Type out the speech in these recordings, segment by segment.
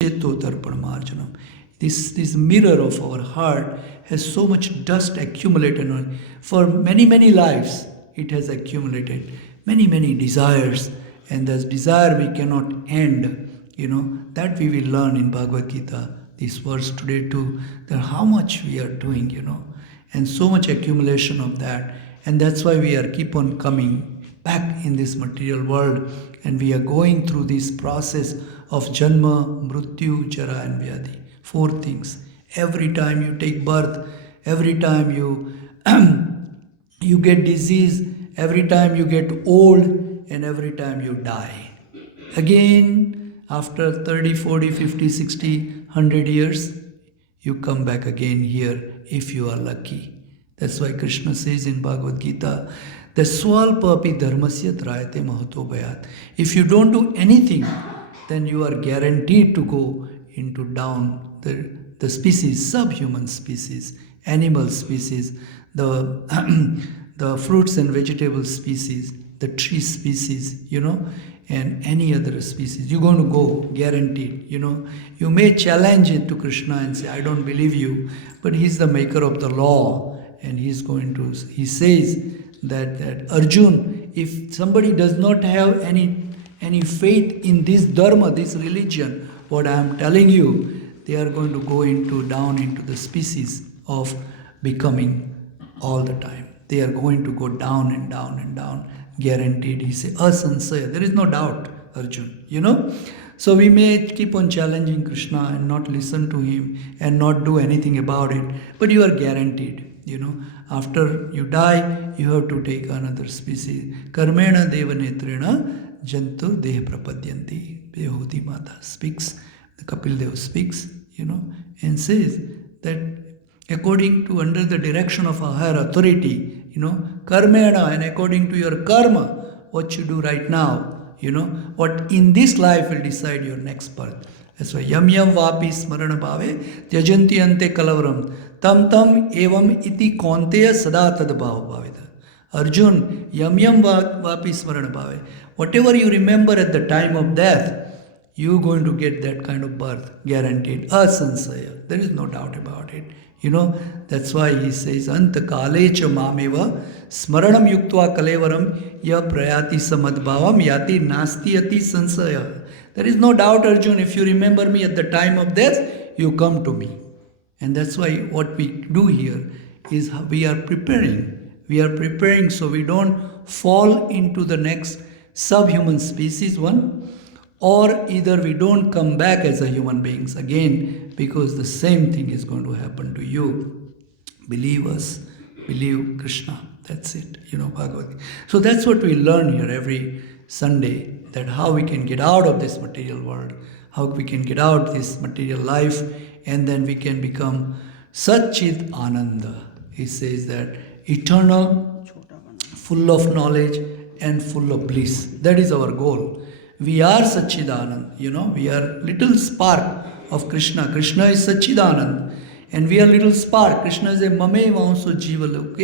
Cheto Darpan Marjanam. This mirror of our heart has so much dust accumulated on it. For many, many lives, it has accumulated. Many, many desires. And this desire we cannot end. That we will learn in Bhagavad Gita, this verse today too, that how much we are doing, and so much accumulation of that. And that's why we are keep on coming back in this material world, and we are going through this process of Janma, Mrityu, Jara and Vyadhi. Four things. Every time you take birth, every time you you get disease, every time you get old, and every time you die. Again, after 30, 40, 50, 60, 100 years, you come back again here if you are lucky. That's why Krishna says in Bhagavad Gita, the swalpapi dharmasya trayate mahato bhayat. If you don't do anything, then you are guaranteed to go into down the species, subhuman species, animal species, the the fruits and vegetable species, the tree species, and any other species. You're going to go, guaranteed. You may challenge it to Krishna and say, I don't believe you, but he's the maker of the law, and he says that Arjun, if somebody does not have any faith in this dharma, this religion, what I am telling you, they are going to go down into the species of becoming all the time. They are going to go down and down and down, guaranteed. He says, asansaya. There is no doubt, Arjun, So we may keep on challenging Krishna and not listen to him and not do anything about it, but you are guaranteed. After you die, you have to take another species. Karmena devanetrena jantur deha prapadyanti. Behoti Mata speaks, the Kapil Dev speaks, and says that according to under the direction of a higher authority, karmena, and according to your karma, what you do right now, what in this life will decide your next birth. That's why yam yam vapi smarana bhave tyajanti ante kalavaram tam tam evam iti konteya sada tad bhava bhavita. Arjun, yam yam vapi smarana bhave. Whatever you remember at the time of death, you're going to get that kind of birth, guaranteed. Asansaya. There is no doubt about it. That's why he says, Anta kalecha mameva smaranam yuktva kalevaram ya prayati samadbhavam yati nasti ati sansaya. There is no doubt, Arjun, if you remember me at the time of death, you come to me. And that's why what we do here is we are preparing. We are preparing so we don't fall into the next subhuman species one, or either we don't come back as a human beings again, because the same thing is going to happen to you. Believe us, believe Krishna. That's it, Bhagavad Gita. So that's what we learn here every Sunday, that how we can get out of this material world, how we can get out this material life, and then we can become Satchit Ananda. He says that eternal, full of knowledge and full of bliss. That is our goal. We are Satchidanand, we are little spark of Krishna. Krishna is Satchidanand, and we are little spark. Krishna is a mame vanso jiva loke,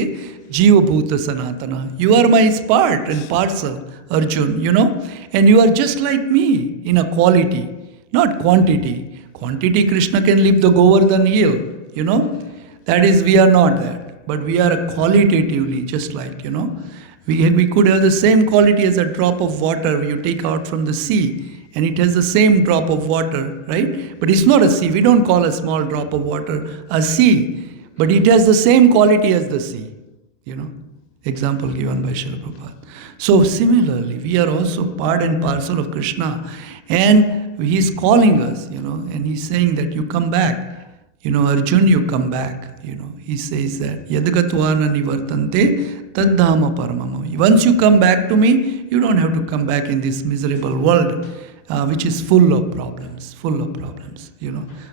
jiva bhuta sanatana. You are my part and parcel, Arjun, and you are just like me in a quality, not quantity. Quantity, Krishna can lift the Govardhan hill, that is, we are not that, but we are qualitatively just like, We could have the same quality as a drop of water you take out from the sea, and it has the same drop of water, right? But it's not a sea. We don't call a small drop of water a sea, but it has the same quality as the sea, Example given by Srila Prabhupada. So similarly, we are also part and parcel of Krishna, and he is calling us, and he's saying that you come back. Arjun, you come back. He says that Yadagatvana nivartante taddhama paramam. Once you come back to me, you don't have to come back in this miserable world, which is full of problems,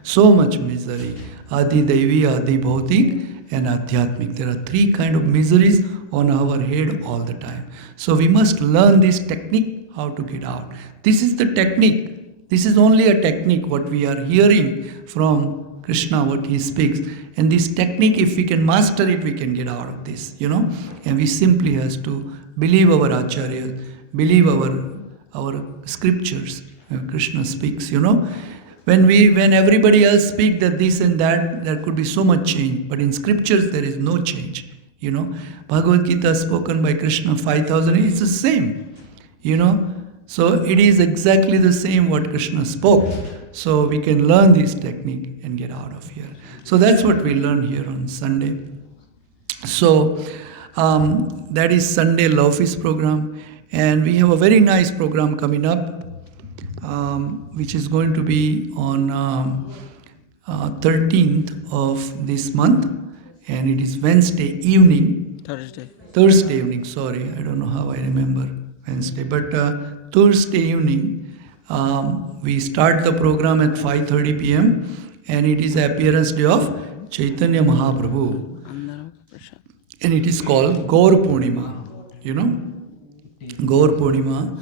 So much misery. Adi Devi, Adi Bhautik, and Adhyatmik. There are three kind of miseries on our head all the time. So we must learn this technique, how to get out. This is the technique. This is only a technique, what we are hearing from Krishna, what he speaks. And this technique, if we can master it, we can get out of this, And we simply has to believe our acharyas, believe our scriptures. Krishna speaks, When everybody else speak that this and that, there could be so much change. But in scriptures, there is no change. Bhagavad Gita spoken by Krishna 5,000, it's the same. So it is exactly the same what Krishna spoke. So we can learn this technique and get out of here. So that's what we learn here on Sunday. So that is Sunday Love Feast program. And we have a very nice program coming up, which is going to be on 13th of this month. And it is Wednesday evening. Thursday evening, sorry. I don't know how I remember Wednesday. But Thursday evening, we start the program at 5:30 p.m. And it is the appearance day of Chaitanya Mahaprabhu. And it is called Gaur Purnima. Gaur Purnima.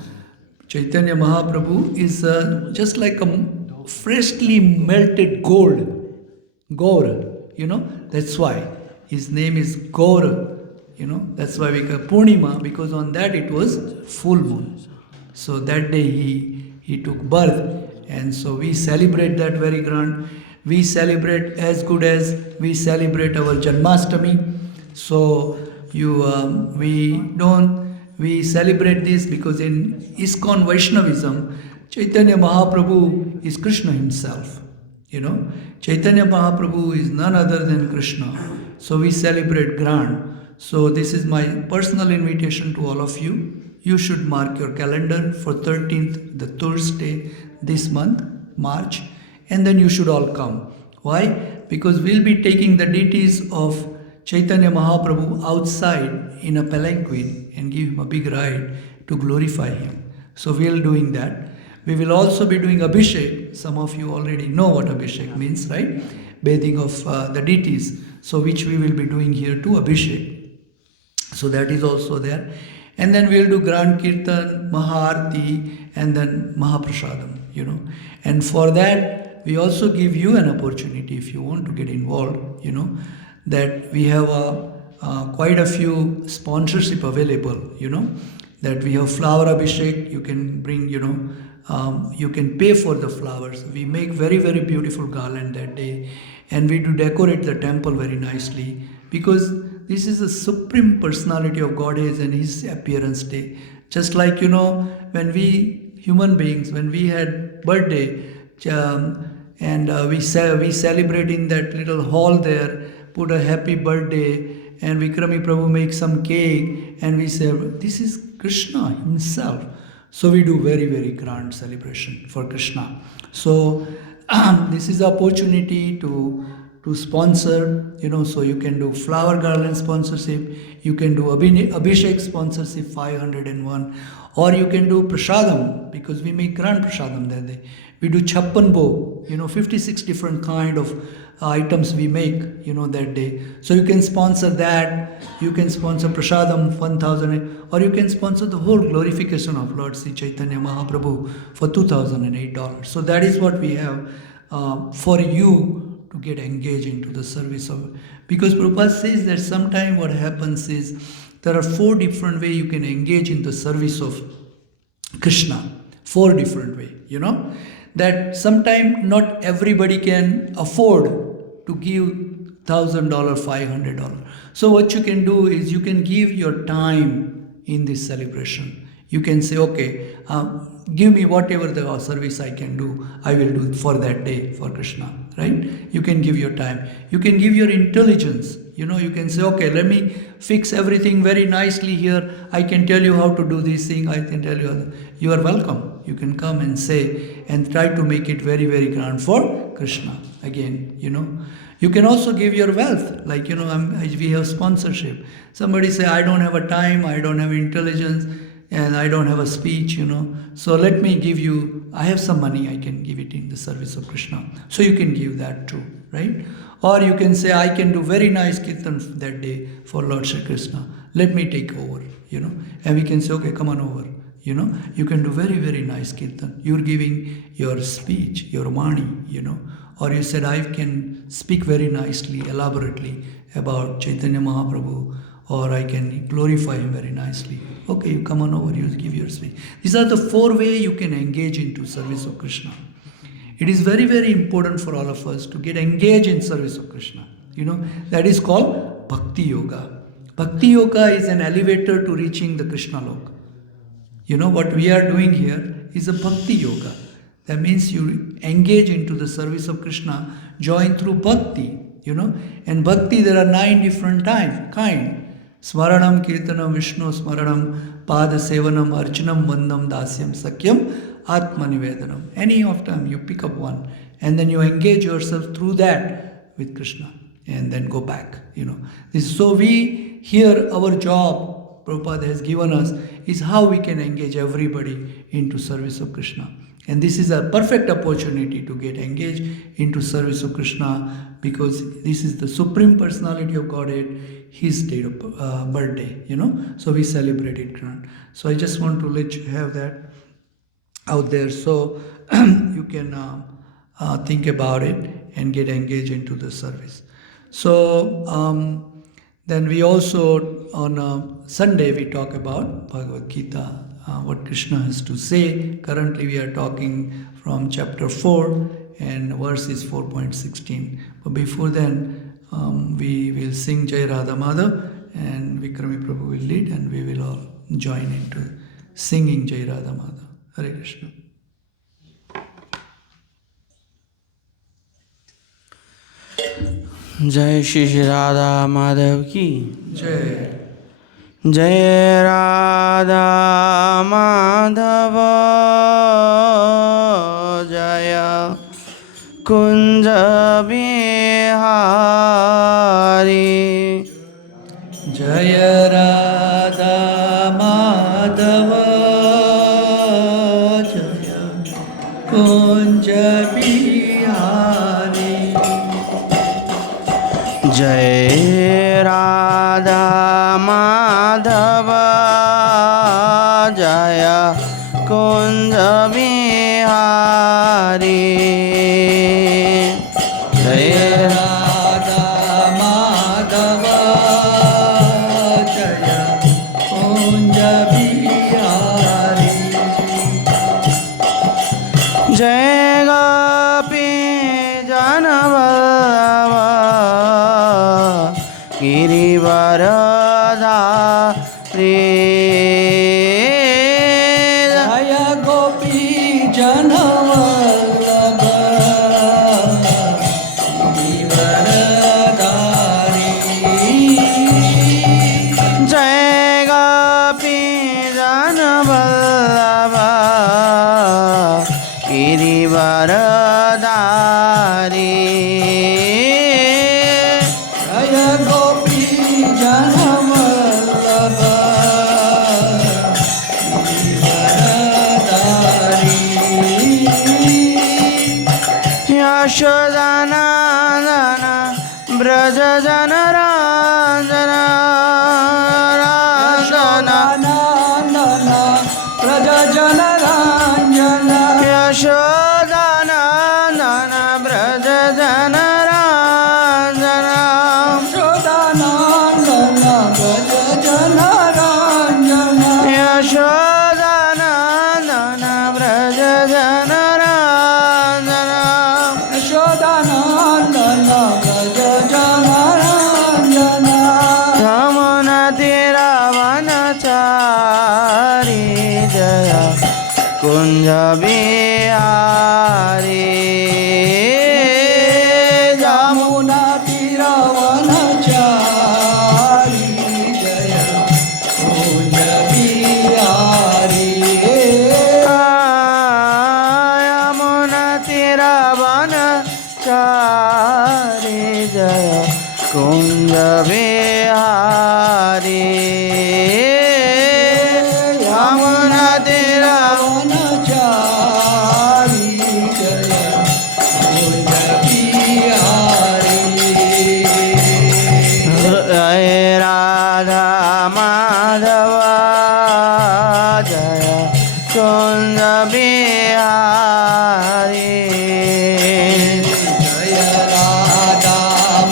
Chaitanya Mahaprabhu is just like a freshly melted gold. Gaur, that's why his name is Gaur. That's why we call Purnima, because on that it was full moon. So that day he took birth. And so we celebrate that very grand. We celebrate as good as we celebrate our Janmashtami. So we celebrate this because in ISKCON Vaishnavism, Chaitanya Mahaprabhu is Krishna himself. Chaitanya Mahaprabhu is none other than Krishna. So we celebrate grand. So this is my personal invitation to all of you. You should mark your calendar for 13th, the Thursday this month, March, and then you should all come. Why? Because we'll be taking the deities of Chaitanya Mahaprabhu outside in a palanquin and give him a big ride to glorify him. So we'll doing that. We will also be doing Abhishek. Some of you already know what Abhishek means, right? Bathing of the deities. So which we will be doing here too, Abhishek. So that is also there. And then we'll do Grand Kirtan, Maharti, and then Mahaprasadam, And for that, we also give you an opportunity if you want to get involved, that we have quite a few sponsorship available, that we have flower abhishek. You can bring, you can pay for the flowers. We make very, very beautiful garland that day, and we do decorate the temple very nicely, because this is the supreme personality of Godhead and his appearance day. Just like, when we human beings, when we had birthday, and we celebrate in that little hall there, put a happy birthday, and Vikrami Prabhu makes some cake, and we say, this is Krishna himself. So we do very, very grand celebration for Krishna. So this is the opportunity to sponsor, so you can do flower garland sponsorship, you can do Abhishek sponsorship 501, or you can do prasadam, because we make grand prasadam that day. We do chappan bhog, 56 different kind of items we make, that day. So you can sponsor that, you can sponsor prasadam 1,000, or you can sponsor the whole glorification of Lord Sri Chaitanya Mahaprabhu for $2,008. So that is what we have for you to get engaged into the service of. Because Prabhupada says that sometime what happens is there are 4 different ways you can engage in the service of Krishna. 4 different ways, that sometime not everybody can afford to give $1,000, $500. So what you can do is you can give your time in this celebration. You can say, okay, give me whatever the service I can do, I will do for that day for Krishna, right? You can give your time. You can give your intelligence. You can say, okay, let me fix everything very nicely here. I can tell you how to do this thing. I can tell you. You are welcome. You can come and say and try to make it very, very grand for Krishna. Again, You can also give your wealth. Like, we have sponsorship. Somebody say, I don't have a time, I don't have intelligence, and I don't have a speech, So let me give you, I have some money, I can give it in the service of Krishna. So you can give that too, right? Or you can say, I can do very nice kirtan that day for Lord Shri Krishna. Let me take over, And we can say, okay, come on over. You can do very, very nice kirtan. You're giving your speech, your Vani, Or you said, I can speak very nicely, elaborately about Chaitanya Mahaprabhu, or I can glorify him very nicely. Okay, you come on over, you give your speech. These are the 4 ways you can engage into service of Krishna. It is very, very important for all of us to get engaged in service of Krishna. That is called Bhakti Yoga. Bhakti Yoga is an elevator to reaching the Krishna Lok. What we are doing here is a Bhakti Yoga. That means you engage into the service of Krishna, join through Bhakti. And Bhakti, there are 9 different kind. Smaranam, Kirtanam, Vishnu, Smaranam, Pada Sevanam, Archanam, Vandam, Dasyam, Sakyam, Atma Nivedanam. Any of them, you pick up one. And then you engage yourself through that with Krishna. And then go back. So we, here, our job, Prabhupada has given us, is how we can engage everybody into service of Krishna. And this is a perfect opportunity to get engaged into service of Krishna, because this is the Supreme Personality of Godhead, His date of birthday, So we celebrate it. So I just want to let you have that out there, so you can think about it and get engaged into the service. So then we also, on Sunday, we talk about Bhagavad Gita, what Krishna has to say. Currently we are talking from chapter 4 and verse is 4.16. But before then, we will sing Jai Radha Madhav, and Vikrami Prabhu will lead, and we will all join into singing Jai Radha Madhav. Hare Krishna. जय श्री राधा माधव की जय. जय राधा माधव जय कुंज बिहारी. जय राधा माधव जय कुंज बिहारी. जय राधा माधव जय कुंज बिहारी. जय राधा माधव जय कुंज बिहारी. जय गोपी जनवल्लभ गिरिवरधारी. जय गोपी जनवल्लभ गिरिवरधारी. जय गोपी जनवल्लभ गिरिवरधारी. जय गोपी जनवल्लभ गिरिवरधारी. यशोदानन्दन ब्रज जनराञ्जन नन्दन व्रज जनराञ्जन. यशोदानन्दन ब्रज जनराञ्जन. यशोदानन्दन व्रज जनराञ्जन. यशोदानन्दन ब्रज जनराञ्जन. यशोदानन्दन व्रज जनराञ्जन. यमुनातीरवनचारी जय कुंज बिहारी. यमुना तीरवनचारी जय कुंज बिहारी. यमुनातीरवनचारी जय कुंज बिहारी. यमुनातीरवनचारी जय कुंज बिहारी. जय राधा माधव जय कुंज बिहारी. जय राधा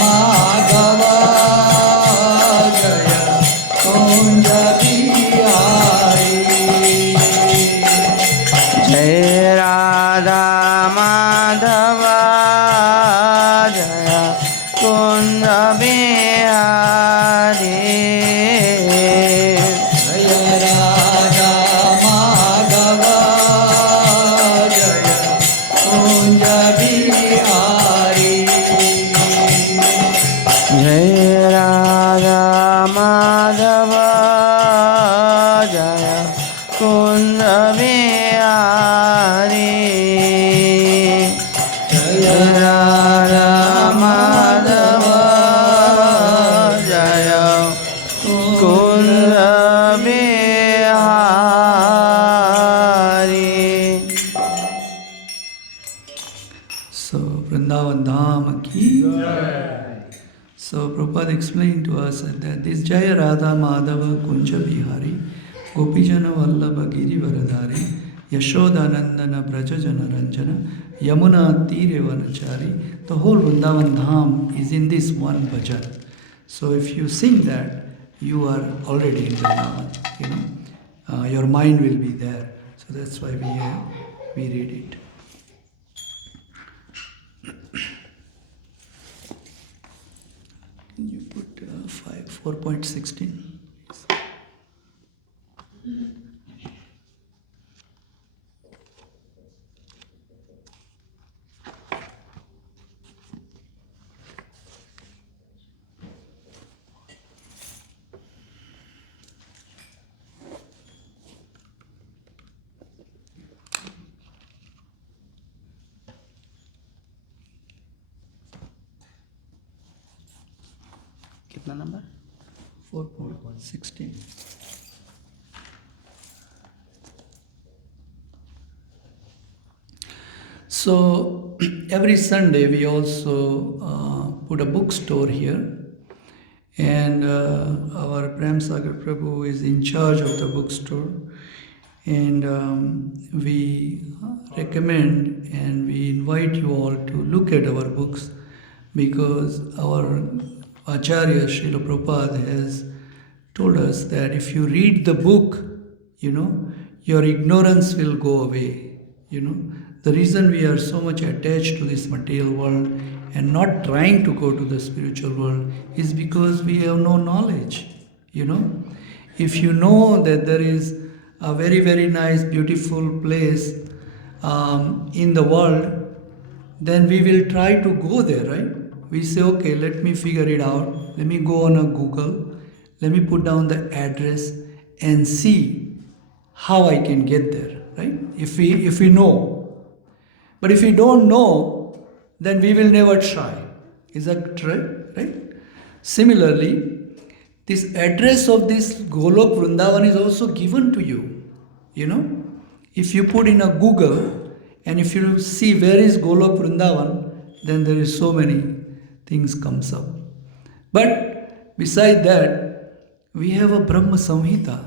माधव जय कुंज Radha Madhava Jaya Kunda Bihari. So Vrindavan Dham ki. So Prabhupada explained to us that this Jaya Radha Madhava Kunja Bihari Gopijana Vallabha Giri Varadhari Yashodanandana Brajajana Ranjana Yamuna Tire Vanachari. The whole Vrindavan Dham is in this one bhajan. So if you sing that, you are already in Vrindavan. Your mind will be there. So that's why we read it. You put 4.16. कितना number? 4.16. So every Sunday we also put a bookstore here, and our Prem Sagar Prabhu is in charge of the bookstore, and we recommend and we invite you all to look at our books, because our Acharya Srila Prabhupada has told us that if you read the book, your ignorance will go away. The reason we are so much attached to this material world and not trying to go to the spiritual world is because we have no knowledge. If you know that there is a very, very nice, beautiful place in the world, then we will try to go there, right? We say, okay, let me figure it out. Let me go on a Google. Let me put down the address and see how I can get there, right? If we know. But if we don't know, then we will never try. Is that right? Similarly, this address of this Golok Vrindavan is also given to you. If you put in a Google and if you see where is Golok Vrindavan, then there is so many things comes up. But beside that, we have a Brahma Samhita.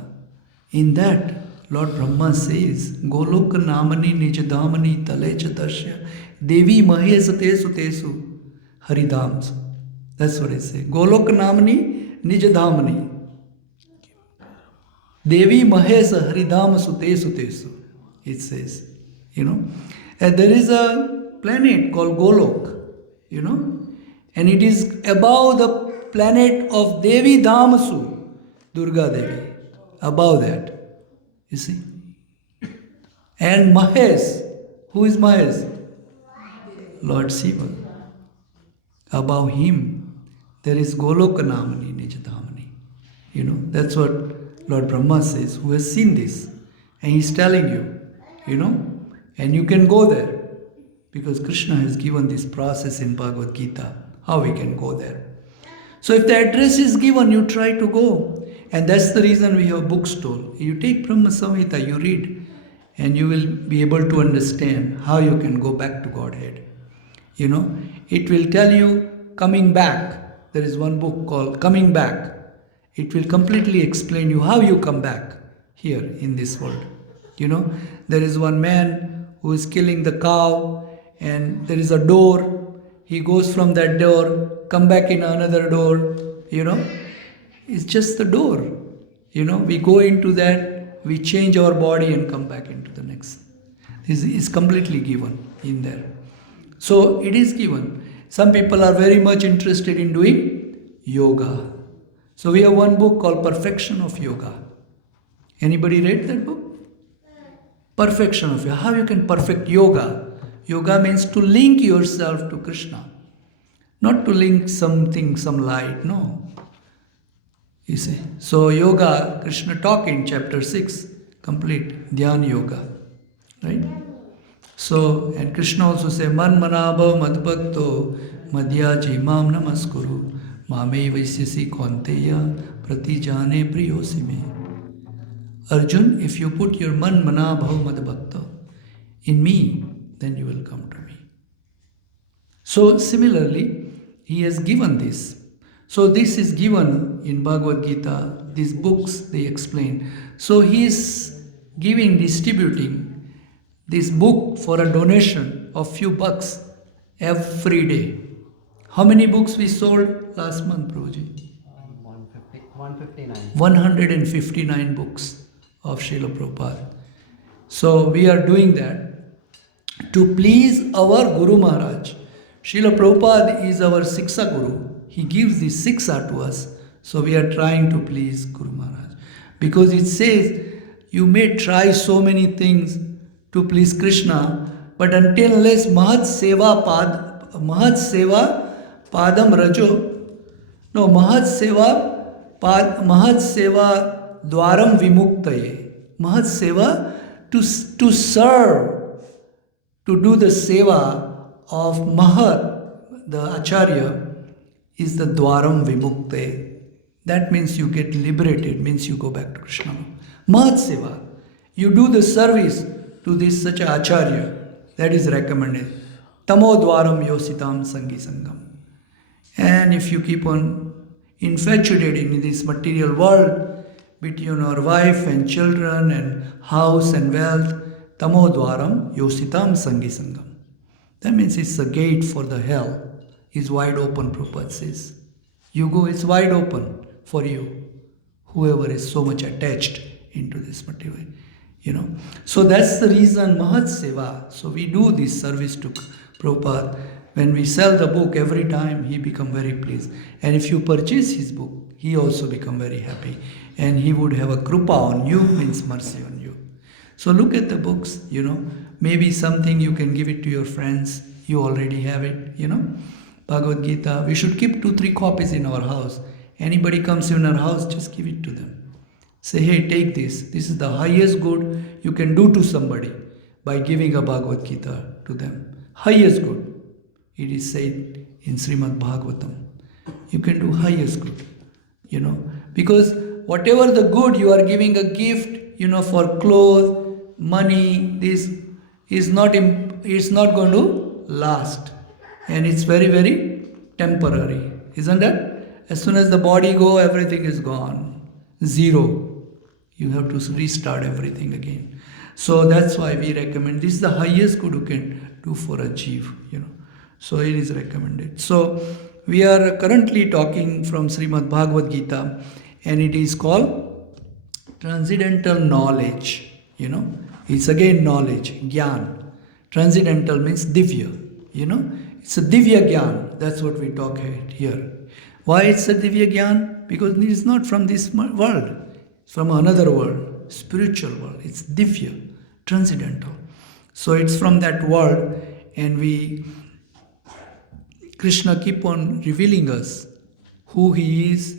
In that, Lord Brahma says, Golok Namani Nijadhamani Talecha Dasya Devi Mahesa Tesu Tesu Haridams. That's what it says. Golok Namani Nijadhamani Devi Mahesa Haridam Sutesu Tesu. It says, And there is a planet called Golok, and it is above the planet of Devi Dhamasu, Durga Devi, above that. You see? And Mahesh, who is Mahesh? Lord Shiva. Above him, there is Golokanamani Nijadhamani. That's what Lord Brahma says, who has seen this. And he's telling you, and you can go there. Because Krishna has given this process in Bhagavad Gita, how we can go there. So if the address is given, you try to go. And that's the reason we have bookstore. You take Brahma Samhita, you read, and you will be able to understand how you can go back to Godhead. It will tell you coming back. There is one book called Coming Back. It will completely explain you how you come back here in this world. There is one man who is killing the cow, and there is a door. He goes from that door, come back in another door, It's just the door. We go into that, we change our body and come back into the next. This is completely given in there. So it is given. Some people are very much interested in doing yoga. So we have one book called Perfection of Yoga. Anybody read that book? Perfection of Yoga. How you can perfect yoga. Yoga means to link yourself to Krishna. Not to link something, some light, no. You see. So yoga, Krishna talk in chapter 6, complete Dhyan Yoga. Right? So, and Krishna also say, Man manabha madbhakto madhyaji mam namaskuru mame vaisyasi konteya pratijane priyosime. Arjun, if you put your man manabha madbhakta in me, then you will come to me. So similarly, he has given this. So this is given in Bhagavad Gita, these books they explain. So he is giving, distributing this book for a donation of few bucks every day. How many books we sold last month, Prabhuji? 159. 159 books of Srila Prabhupada. So we are doing that to please our Guru Maharaj. Srila Prabhupada is our Siksa Guru. He gives the Siksa to us. So we are trying to please Guru Maharaj. Because it says, you may try so many things to please Krishna, but until unless Mahad Seva Padam Rajo, no, Mahad Seva Dwaram Vimuktaye. Mahad Seva to serve, to do the seva of Mahat, the Acharya, is the Dwaram Vimukte. That means you get liberated, means you go back to Krishna. Mahat Seva. You do the service to this such a Acharya. That is recommended. Tamo Dwaram Yositam Sangi Sangam. And if you keep on infatuated in this material world, between our wife and children and house and wealth, Tamo Dwaram Yositam Sangi Sangam. That means it's a gate for the hell. Is wide open, Prabhupada says. You go, it's wide open for you. Whoever is so much attached into this material, So that's the reason Mahat Seva. So we do this service to Prabhupada. When we sell the book, every time he become very pleased. And if you purchase his book, he also become very happy. And he would have a krupa on you, means mercy on you. So look at the books, maybe something you can give it to your friends. You already have it, Bhagavad Gita. We should keep 2-3 copies in our house. Anybody comes in our house, just give it to them. Say, hey, take this. This is the highest good you can do to somebody by giving a Bhagavad Gita to them. Highest good. It is said in Srimad Bhagavatam. You can do highest good, because whatever the good you are giving a gift, for clothes, money, this is not going to last. And it's very, very temporary. Isn't it? As soon as the body go, everything is gone. Zero. You have to restart everything again. So that's why we recommend. This is the highest good you can do for a jiv, So it is recommended. So we are currently talking from Srimad Bhagavad Gita, and it is called Transcendental Knowledge. It's again knowledge, Gyan. Transcendental means Divya. It's a Divya Gyan. That's what we talk here. Why it's a Divya Gyan? Because it is not from this world. It's from another world, spiritual world. It's Divya, transcendental. So it's from that world, and Krishna keep on revealing us who he is,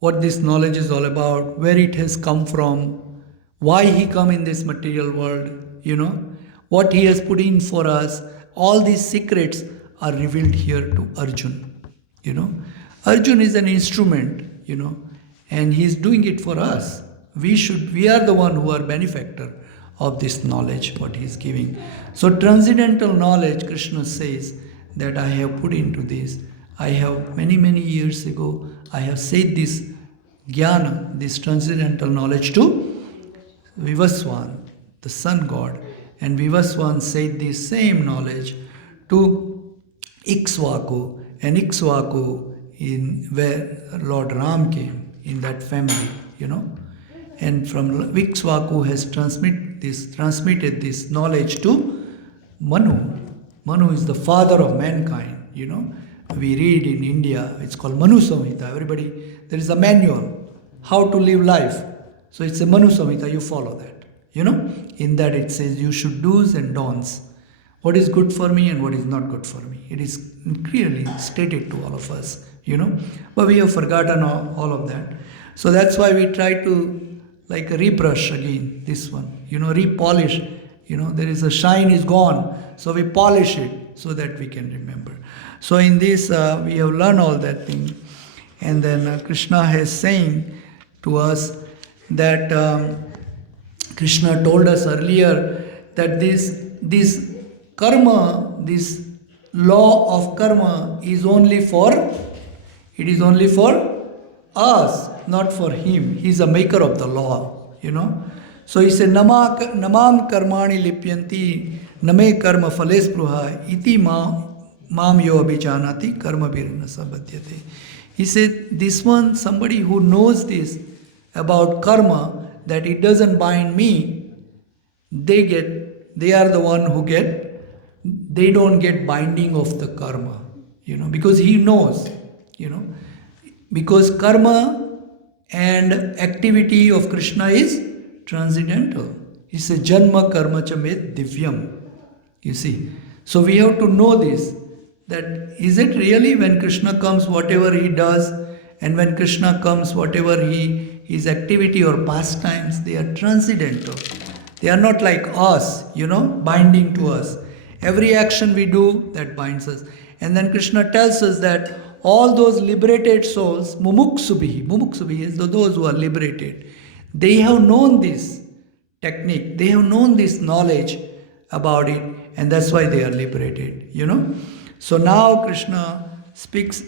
what this knowledge is all about, where it has come from, why he come in this material world, what he has put in for us. All these secrets are revealed here to Arjun. Arjun is an instrument, and he is doing it for us. We are the one who are benefactor of this knowledge, what he is giving. So transcendental knowledge, Krishna says, that I have put into this. I have many, many years ago, I have said this jnana, this transcendental knowledge to Vivaswan, the sun god. And Vivaswan said this same knowledge to Ikshvaku, and Ikshvaku in where Lord Ram came, in that family, And from Ikshvaku has transmitted this knowledge to Manu. Manu is the father of mankind, We read in India, it's called Manu Samhita. Everybody, there is a manual, how to live life. So it's a Manu Samhita, you follow that. In that it says you should do's and don'ts. What is good for me and what is not good for me. It is clearly stated to all of us, But we have forgotten all of that. So that's why we try to rebrush again this one, repolish There is a shine is gone, so we polish it so that we can remember. So in this, we have learned all that thing. And then Krishna is saying to us that Krishna told us earlier that this karma, this law of karma is only for, it is only for us, not for him. He is a maker of the law. So he said, Namam karmani lipyanti name karma phales pruha iti mam yo abhijanati karma birna sabhadyate. He said, this one, somebody who knows this about karma, that it doesn't bind me, they are the one who they don't get binding of the karma, because he knows, because karma and activity of Krishna is transcendental. He says, Janma karma cha med divyam. You see. So we have to know this, that is it really when Krishna comes, whatever he does, and when Krishna comes, whatever his activity or pastimes, they are transcendental. They are not like us, binding to us. Every action we do, that binds us. And then Krishna tells us that all those liberated souls, mumuksubihi is those who are liberated, they have known this technique, they have known this knowledge about it, and that's why they are liberated, So now Krishna speaks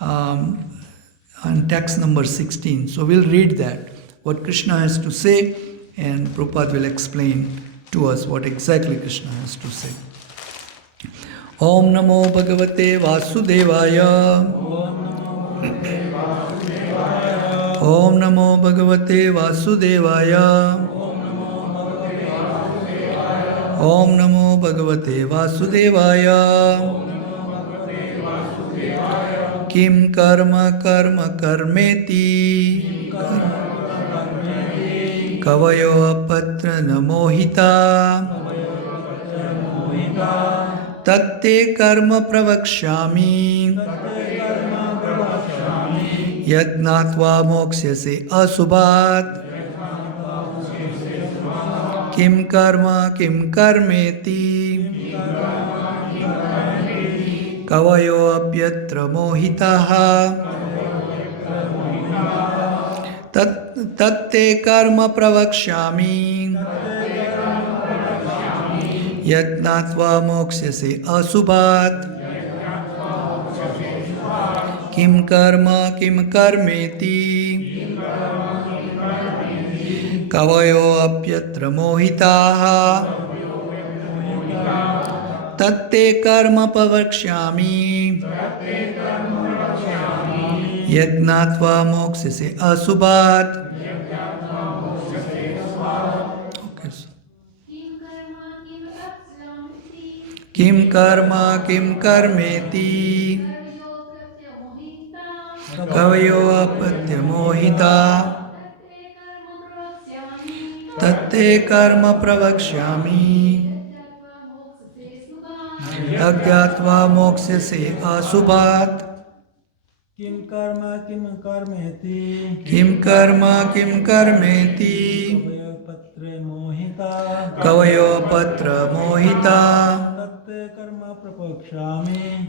on text number 16. So we'll read that, what Krishna has to say, and Prabhupada will explain to us what exactly Krishna has to say. Om Namo Bhagavate Vasudevaya. Om Namo Bhagavate Vasudevaya. Om Namo Bhagavate Vasudevaya. Kim karma karma karmeti kavayo apatra namohita tatte karma pravakshyami yadnatva moksyase asubhat kim karmeti kavayo apyatra mohitaha tatte karma pravakshyami yadnatva moksyase asubhat kim karmeti kavayo apyatra mohitaha tatte karma pavakshyami yadnatva moksyase asubhat. Okay, so. Kim karmeti kavayo apatya mohita tatte karma pravakshyami agyatva moksyase asubhat. Kim karma kim karmeti kavayo patra mohita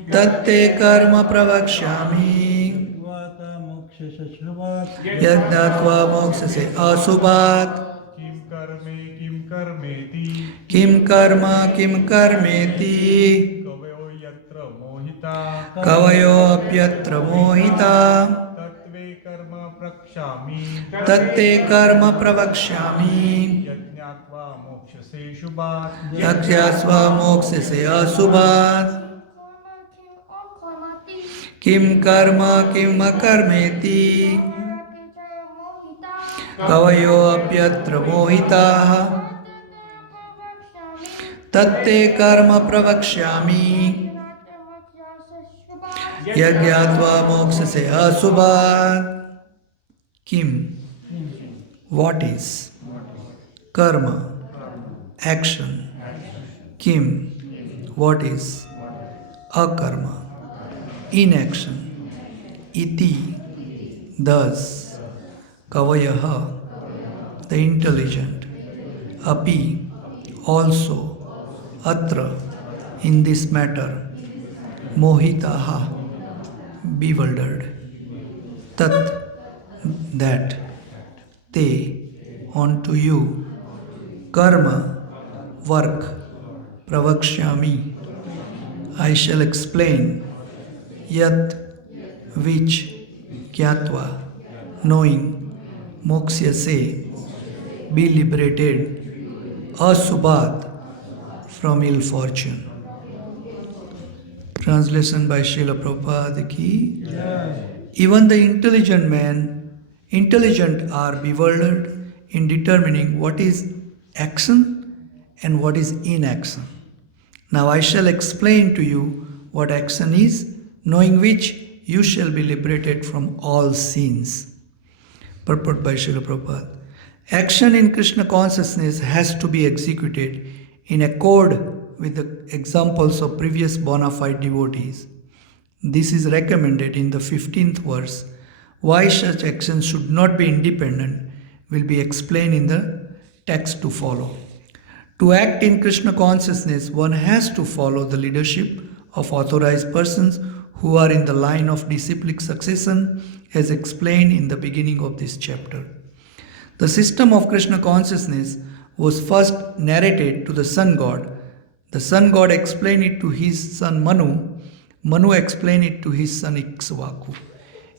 tatte karma pravakshyami yadnatva moksyase asubhat. Kim karmeti kavayo apyatra mohita tatte karma pravakshyami yadnatva moksyase asubhat. Kim karmeti kavayo apyatra mohita tatte karma pravakshyami yadnatva moksyase asubhat. Kim, what is? Karma, action. Kim, what is? Akarma, inaction. Iti, thus. Kavayaha, the intelligent. Api, Also, atra, in this matter, mohitaha, bewildered, tat, that, te, onto you, karma, work, pravakshyami, I shall explain, yat, which, kyatva, knowing, moksyase, be liberated, asubhat, from ill fortune. Translation by Srila Prabhupada ki. Even the intelligent are bewildered in determining what is action and what is inaction. Now I shall explain to you what action is, knowing which you shall be liberated from all sins. Purport by Srila Prabhupada. Action in Krishna consciousness has to be executed in accord with the examples of previous bona fide devotees. This is recommended in the 15th verse. Why such actions should not be independent will be explained in the text to follow. To act in Krishna consciousness, one has to follow the leadership of authorized persons who are in the line of disciplic succession, as explained in the beginning of this chapter. The system of Krishna consciousness was first narrated to the sun god. The sun god explained it to his son Manu. Manu explained it to his son Ikshvaku.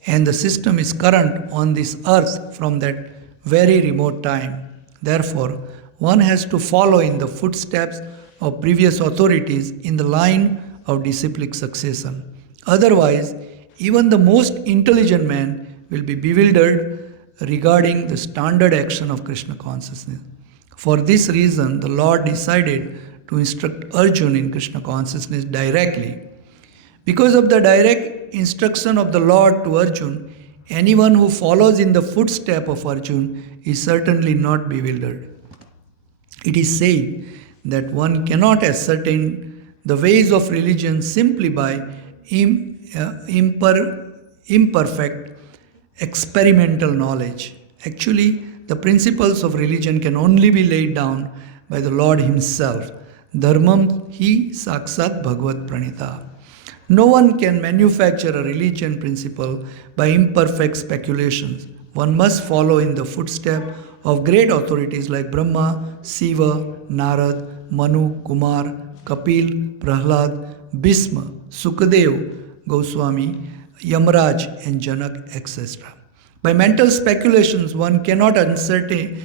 And the system is current on this earth from that very remote time. Therefore, one has to follow in the footsteps of previous authorities in the line of disciplic succession. Otherwise, even the most intelligent man will be bewildered regarding the standard action of Krishna consciousness. For this reason, the Lord decided to instruct Arjuna in Krishna consciousness directly. Because of the direct instruction of the Lord to Arjuna, anyone who follows in the footstep of Arjuna is certainly not bewildered. It is said that one cannot ascertain the ways of religion simply by imperfect experimental knowledge. Actually, the principles of religion can only be laid down by the Lord Himself. Dharmam hi saksat bhagavat pranita. No one can manufacture a religion principle by imperfect speculations. One must follow in the footsteps of great authorities like Brahma, Shiva, Narad, Manu, Kumar, Kapil, Prahlad, Bhisma, Sukadev, Goswami, Yamraj, and Janak, etc. By mental speculations, one cannot ascertain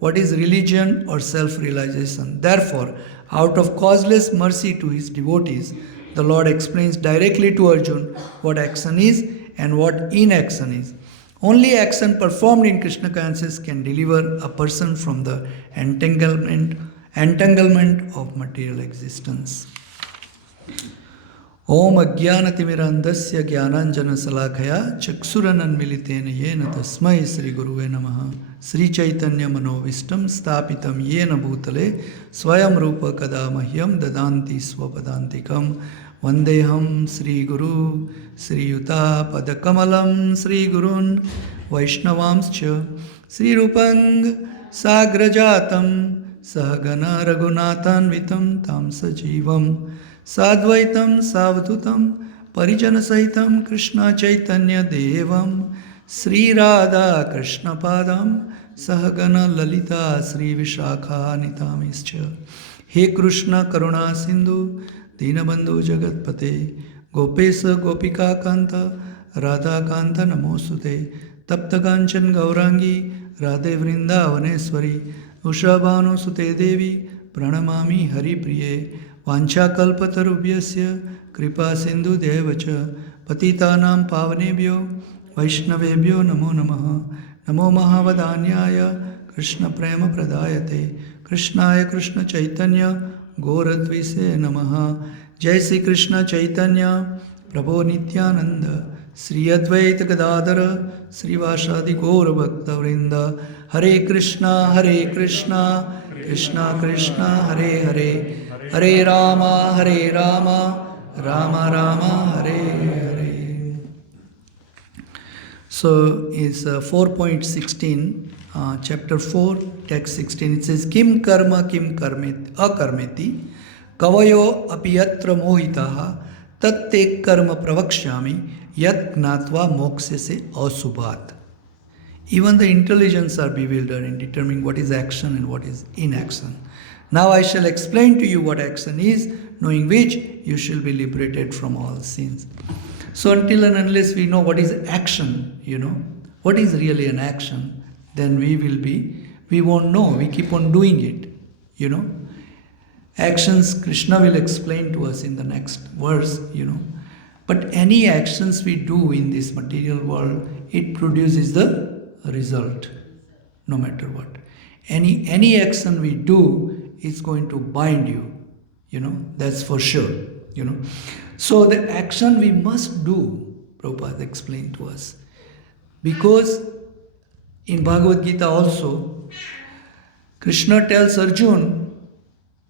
what is religion or self-realization. Therefore, out of causeless mercy to his devotees, the Lord explains directly to Arjuna what action is and what inaction is. Only action performed in Krishna consciousness can deliver a person from the entanglement of material existence. Om Ajnanatimirandasya Jnananjana Salakaya Chaksurananmilitena Yena Tasmai Sri Guruve Namaha Sri Chaitanya Manovistam Stapitam Yena Bhutale Swayam Rupa Kadamahyam Dadanti Swapadantikam Vandeham Sri Guru Sri Yuta Padakamalam Sri Gurun Vaishnavamscha Sri Rupang Sagrajatam Sahagana Raghunathanvitam Tam Sajivam Sadvaitam Savdutam Parijana Sahitam Krishna Chaitanya Devam Sri Radha Krishna Padam Sahagana Lalita Sri Vishakha Nitamischa He Krishna Karuna Sindhu Dinabandhu Jagatpate Gopesa Gopika Kanta Radha Kanta Namosute Tapta Kanchan Gaurangi Radhe Vrindavaneswari Ushabhanu Sute Devi Pranamami Hari Priye Vanchakalpatarubhyasya Kripa Sindhu Devacha Patitanam Pavanebhyo Vaishnavebhyo Namo Namaha Namo Mahavadanyaya Krishna Prema Pradayate Krishnaya Krishna Chaitanya Goradvise Namaha Jai Sri Krishna Chaitanya Prabhu Nityananda Sri Advaita Gadadhara Sri Vasadi Gaura Bhakta Vrinda Hare Krishna Krishna Krishna Hare Hare Hare Rama Rama Rama Hare Hare. So it's 4.16 chapter 4, text 16. It says, Kim karma kim akarmeti kavayo apiyatra mohitaha tatte karma pravakshyami yat gnatva mokshese asubhat. Even the intelligence are bewildered in determining what is action and what is inaction. Now I shall explain to you what action is, knowing which you shall be liberated from all sins. So until and unless we know what is action, what is really an action, then we won't know. We keep on doing it, Actions, Krishna will explain to us in the next verse, But any actions we do in this material world, it produces the result, no matter what. Any action we do is going to bind you, that's for sure, So the action we must do, Prabhupada explained to us. Because in Bhagavad Gita also, Krishna tells Arjuna,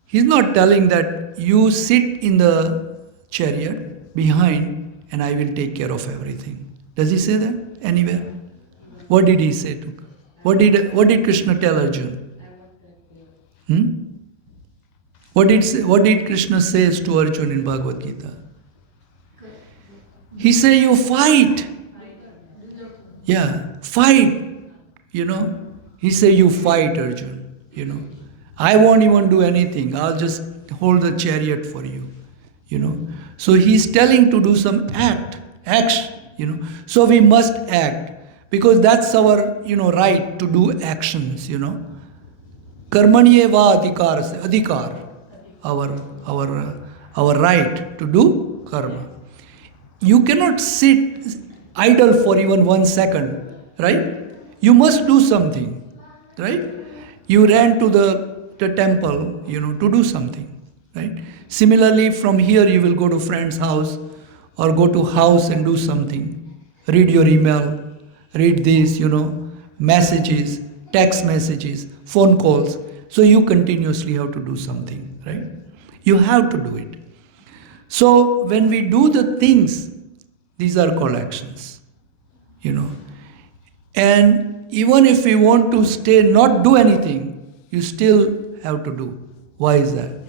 he's not telling that you sit in the chariot behind and I will take care of everything. Does he say that anywhere? What did he say to? What did Krishna tell Arjuna? What did Krishna says to Arjuna in Bhagavad Gita? He say you fight. Yeah, fight. He say you fight, Arjuna. I won't even do anything. I'll just hold the chariot for you. So he's telling to do some action. So we must act because that's our right to do actions. Karmanye va adhikar, our right to do karma. You cannot sit idle for even 1 second, right? You must do something, right? You ran to the temple, to do something, right? Similarly, from here you will go to friend's house or go to house and do something. Read your email, read this, messages, text messages, phone calls. So you continuously have to do something, right? You have to do it. So when we do the things, these are called actions, And even if we want to stay, not do anything, you still have to do. Why is that?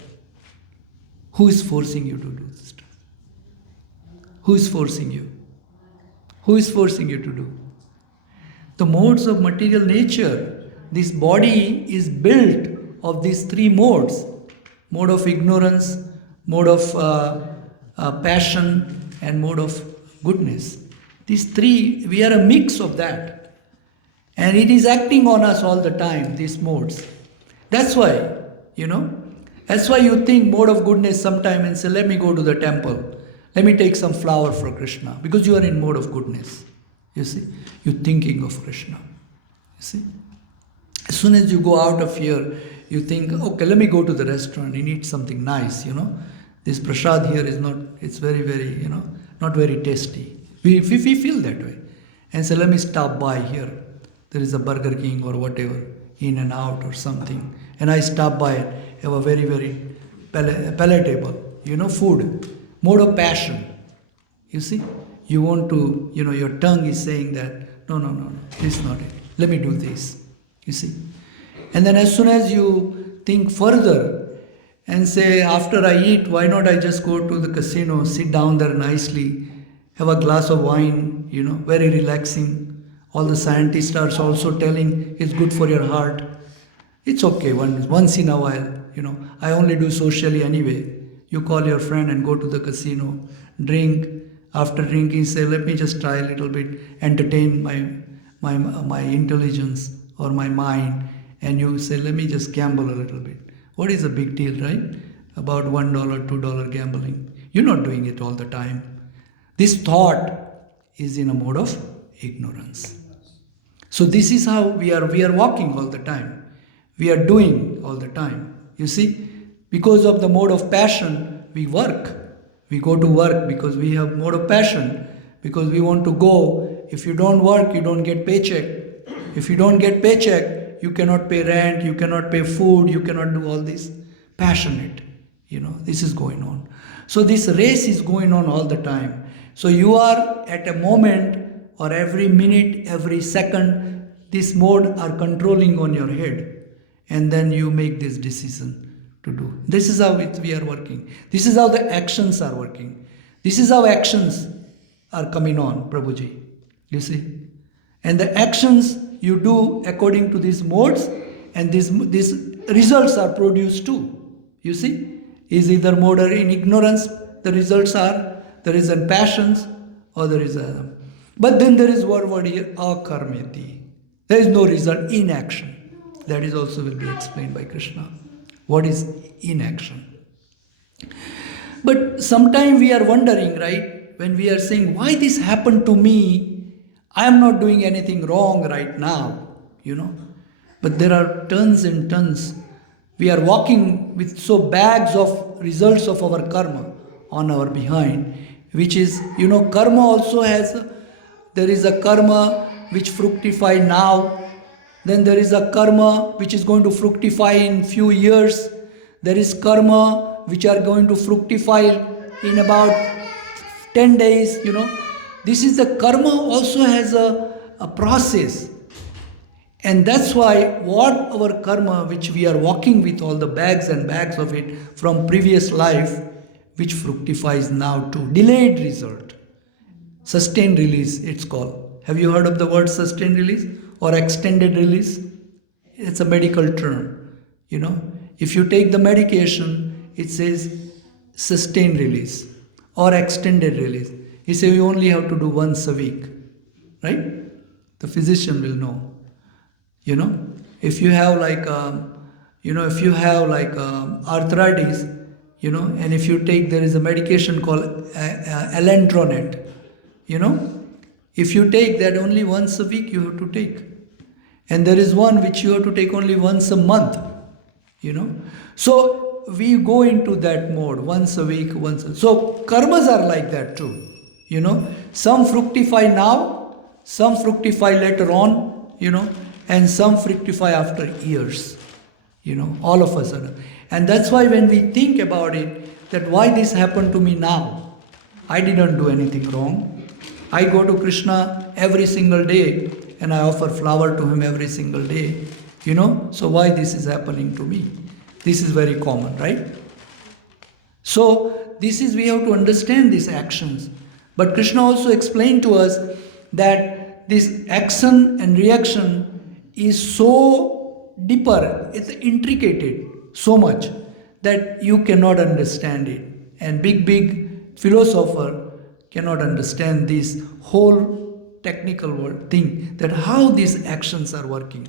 Who is forcing you to do this stuff? Who is forcing you? Who is forcing you to do? The modes of material nature. This body is built of these 3 modes. Mode of ignorance, mode of passion, and mode of goodness. These 3, we are a mix of that. And it is acting on us all the time, these modes. That's why, that's why you think mode of goodness sometime and say, let me go to the temple. Let me take some flower for Krishna. Because you are in mode of goodness. You see, you're thinking of Krishna. You see. As soon as you go out of here, you think, okay, let me go to the restaurant and eat something nice, This prasad here is not, it's very, very, not very tasty. We feel that way. And say, let me stop by here. There is a Burger King or whatever, In and Out or something. And I stop by it, have a very, very palatable, food. Mode of passion. You see? You want to, your tongue is saying that, no, this is not it. Let me do this. You see? And then as soon as you think further and say, after I eat, why not I just go to the casino, sit down there nicely, have a glass of wine, very relaxing. All the scientists are also telling it's good for your heart. It's okay once in a while, I only do socially anyway. You call your friend and go to the casino, drink. After drinking, say, let me just try a little bit, entertain my intelligence or my mind. And you say, let me just gamble a little bit. What is the big deal, right? About $1, $2 gambling. You're not doing it all the time. This thought is in a mode of ignorance. So this is how we are walking all the time. We are doing all the time. You see, because of the mode of passion, we work. We go to work because we have mode of passion. Because we want to go. If you don't work, you don't get paycheck. If you don't get paycheck, you cannot pay rent, you cannot pay food, you cannot do all this. Passionate. This is going on. So this race is going on all the time. So you are at a moment or every minute, every second, this mode are controlling on your head, and then you make this decision to do. This is how we are working. This is how the actions are working. This is how actions are coming on, Prabhuji. You see? And the actions you do according to these modes, and these results are produced too. You see? Is either mode or in ignorance, the results are, there is in passions, or there is a... But then there is one word here, akarmeti. There is no result, inaction. That is also will be explained by Krishna. What is inaction? But sometimes we are wondering, right? When we are saying, why this happened to me? I am not doing anything wrong right now, you know. But there are tons and tons. We are walking with so bags of results of our karma on our behind, which is, you know, karma also has, there is a karma which fructify now, then there is a karma which is going to fructify in few years, there is karma which are going to fructify in about 10 days, you know. This is the karma also has a process. And that's why what our karma, which we are walking with all the bags and bags of it from previous life, which fructifies now to delayed result. Sustained release, it's called. Have you heard of the word sustained release or extended release? It's a medical term, you know. If you take the medication, it says sustained release or extended release. He says you only have to do once a week, right? The physician will know. You know, if you have like, arthritis, you know, and if you take, there is a medication called alendronate, you know, if you take that only once a week you have to take. And there is one which you have to take only once a month, you know. So we go into that mode, once a week, so karmas are like that too, you know. Some fructify now, some fructify later on, you know, and some fructify after years, you know, all of a sudden. And that's why when we think about it, that why this happened to me now, I didn't do anything wrong. I go to Krishna every single day and I offer flower to him every single day, you know, so why this is happening to me? This is very common, right? So this is, we have to understand these actions. But Krishna also explained to us that this action and reaction is so deeper, it's intricated so much that you cannot understand it. And big philosopher cannot understand this whole technical word thing, that how these actions are working.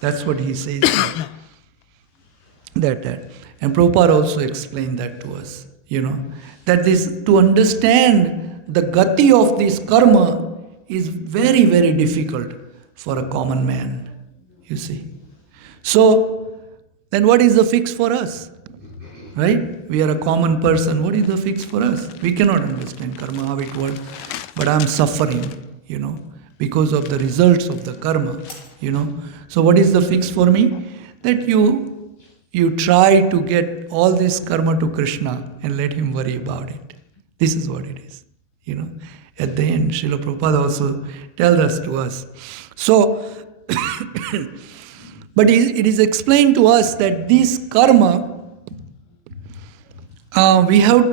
That's what he says. that. And Prabhupada also explained that to us, you know, that this, to understand the gati of this karma is very, very difficult for a common man. You see. So, then what is the fix for us? Right? We are a common person. What is the fix for us? We cannot understand karma, how it works. But I am suffering, you know, because of the results of the karma, you know. So what is the fix for me? That you try to get all this karma to Krishna and let him worry about it. This is what it is, you know. At the end, Srila Prabhupada also tells us to us. So, but it is explained to us that this karma, we have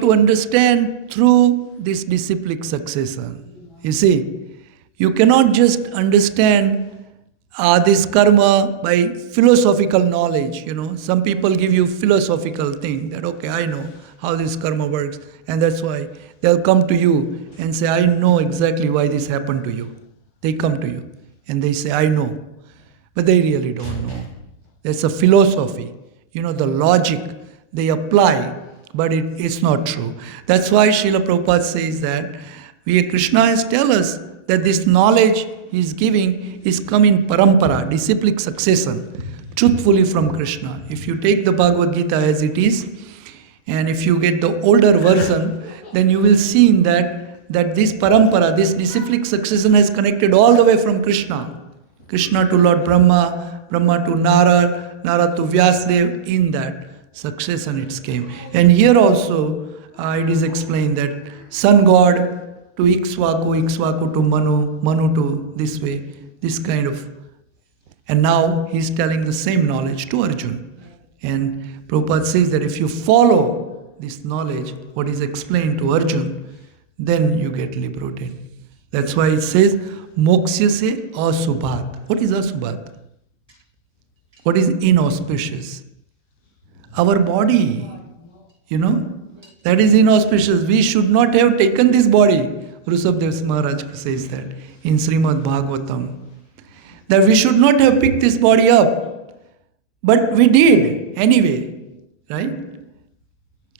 to understand through this disciplic succession. You see, you cannot just understand this karma by philosophical knowledge, you know. Some people give you philosophical thing that, okay, I know how this karma works, and that's why they'll come to you and say, I know exactly why this happened to you. They come to you and they say, I know. But they really don't know. That's a philosophy. You know, the logic they apply, but it's not true. That's why Srila Prabhupada says that Krishna has tell us that this knowledge he's giving is come in parampara, disciplic succession, truthfully from Krishna. If you take the Bhagavad Gita as it is, and if you get the older version, then you will see in that this parampara, this disciplic succession has connected all the way from Krishna. Krishna to Lord Brahma, Brahma to Narad, Narad to Vyasdev, in that succession it came. And here also it is explained that sun god to Ikshvaku, Ikshvaku to Manu, Manu to this way, this kind of. And now he's telling the same knowledge to Arjun. And Prabhupada says that if you follow this knowledge, what is explained to Arjun, then you get liberated. That's why it says, Moksha se asubhat. What is asubhat? What is inauspicious? Our body, that is inauspicious. We should not have taken this body. Rushabdev Maharaj says that in Srimad Bhagavatam. That we should not have picked this body up. But we did anyway, right?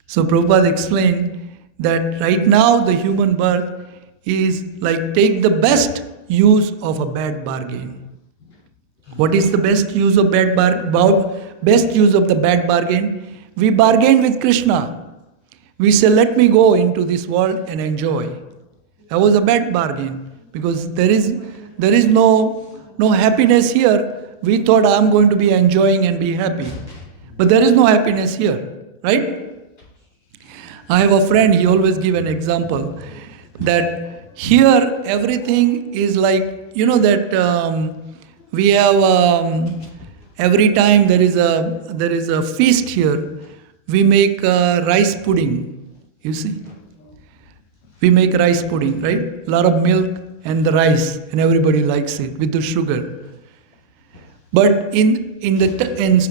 So Prabhupada explained that right now the human birth is like take the best use of a bad bargain. What is the best use of best use of the bad bargain? We bargain with Krishna. We say, let me go into this world and enjoy. That was a bad bargain because there is no happiness here. We thought I'm going to be enjoying and be happy. But there is no happiness here, right? I have a friend, he always give an example that here everything is like, we have every time there is a feast here, we make rice pudding, you see. We make rice pudding, right? A lot of milk and the rice, and everybody likes it with the sugar. But in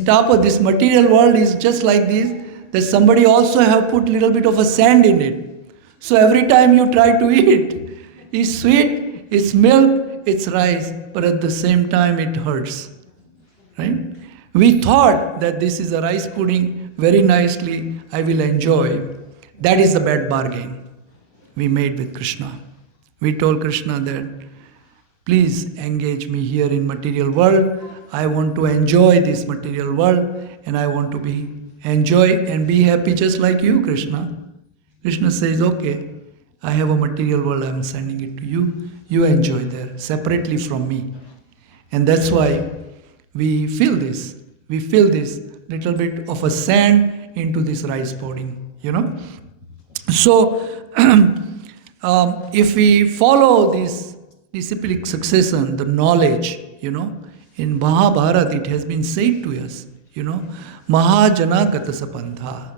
top of this material world is just like this, that somebody also have put little bit of a sand in it. So every time you try to eat, it's sweet, it's milk, it's rice, but at the same time it hurts, right? We thought that this is a rice pudding, very nicely, I will enjoy. That is a bad bargain we made with Krishna. We told Krishna that, please engage me here in material world. I want to enjoy this material world and I want to enjoy and be happy just like you, Krishna. Krishna says, okay, I have a material world, I am sending it to you. You enjoy there, separately from me. And that's why we feel this. We feel this little bit of a sand into this rice pudding, So, if we follow this disciplic succession, the knowledge, in Mahabharata it has been said to us, Mahajana Gatasapantha.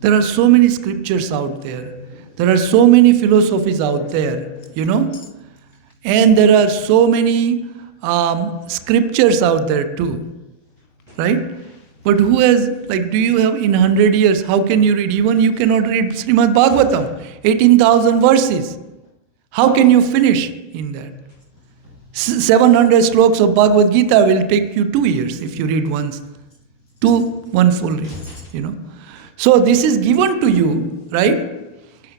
There are so many scriptures out there. There are so many philosophies out there, and there are so many scriptures out there too, right? But who has, do you have in 100 years, how can you read? Even you cannot read Srimad Bhagavatam, 18,000 verses. How can you finish in that? 700 sloks of Bhagavad Gita will take you 2 years if you read one full read, So this is given to you, right?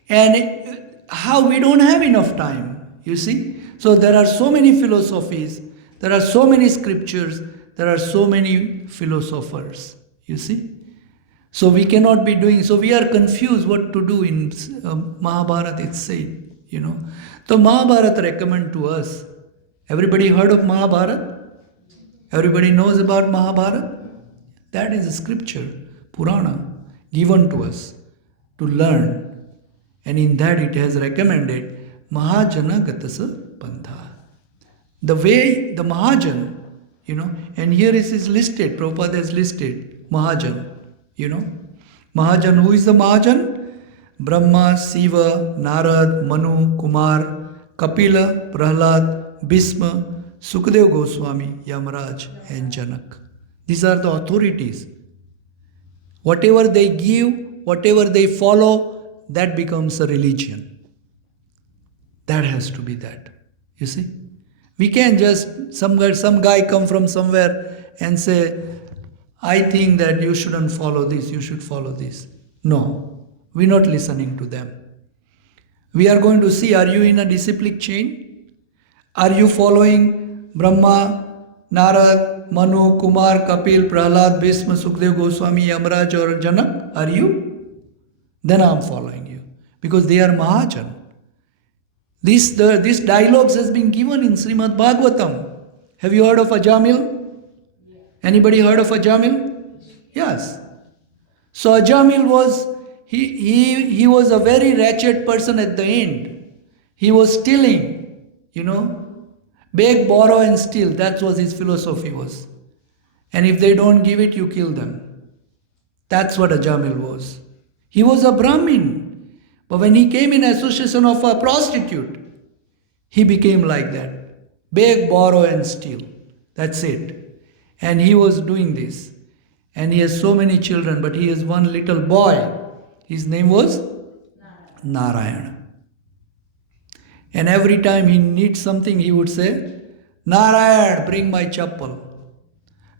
And how we don't have enough time, you see. So there are so many philosophies, there are so many scriptures, there are so many philosophers, you see. So we cannot be doing, so we are confused what to do in Mahabharata, it's said, So Mahabharata recommend to us. Everybody heard of Mahabharata? Everybody knows about Mahabharata? That is a scripture, Purana, given to us to learn. And in that it has recommended Mahajana Gatasa Pantha. The way the Mahajan, and here it is listed, Prabhupada has listed Mahajan, Mahajan, who is the Mahajan? Brahma, Shiva, Narad, Manu, Kumar, Kapila, Prahlad, Bhisma, Sukadev Goswami, Yamaraj and Janak. These are the authorities. Whatever they give, whatever they follow, that becomes a religion. That has to be that. You see? We can't just, some guy come from somewhere and say, I think that you shouldn't follow this, you should follow this. No, we're not listening to them. We are going to see, are you in a disciplic chain? Are you following Brahma, Narad, Manu, Kumar, Kapil, Prahlad, Bhisma, Sukadev Goswami, Yamaraj or Janak? Are you? Then I am following you. Because they are Mahajan. This dialogues has been given in Srimad Bhagavatam. Have you heard of Ajamil? Anybody heard of Ajamil? Yes. So Ajamil was, he was a very wretched person at the end. He was stealing, beg, borrow and steal. That was his philosophy was. And if they don't give it, you kill them. That's what Ajamil was. He was a Brahmin. But when he came in association of a prostitute, he became like that. Beg, borrow and steal. That's it. And he was doing this. And he has so many children, but he has one little boy. His name was Narayana. And every time he needs something, he would say, Narayan, bring my chappal.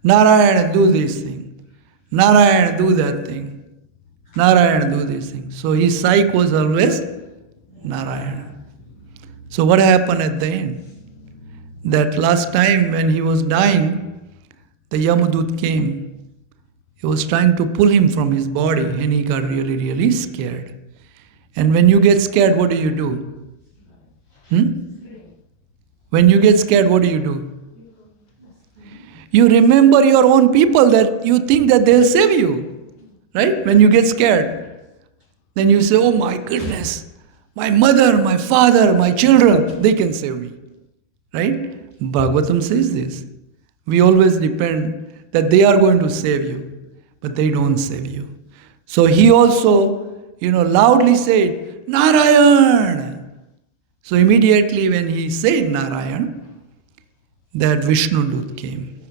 Narayan, do this thing. Narayan, do that thing. Narayan, do this thing. So his psyche was always Narayana. So what happened at the end? That last time when he was dying, the Yamadut came. He was trying to pull him from his body and he got really, really scared. And when you get scared, what do? When you get scared, what do? You remember your own people that you think that they'll save you. Right? When you get scared, then you say, oh my goodness, my mother, my father, my children, they can save me. Right? Bhagavatam says this. We always depend that they are going to save you, but they don't save you. So he also, loudly said, Narayan. So immediately when he said Narayan, that Vishnu Dut came.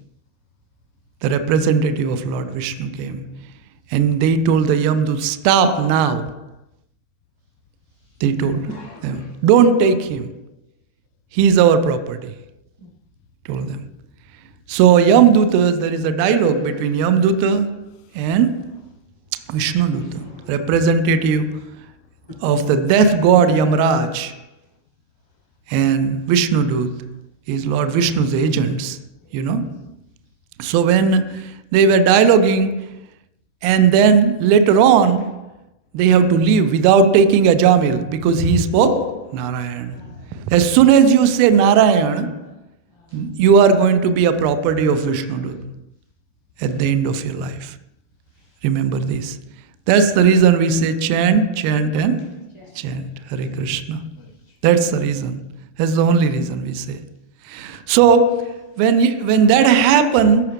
The representative of Lord Vishnu came. And they told the Yamdut, stop now. They told them, don't take him. He is our property. Told them. So Yamdutas, there is a dialogue between Yamduta and Vishnu Duta, representative of the death god Yamraj. And Vishnu Dut is Lord Vishnu's agents, So when they were dialoguing, and then later on, they have to leave without taking Ajamil because he spoke Narayan. As soon as you say Narayan, you are going to be a property of Vishnu Dut at the end of your life. Remember this. That's the reason we say chant, chant and chant. Hare Krishna. That's the reason. That's the only reason we say. So when that happened,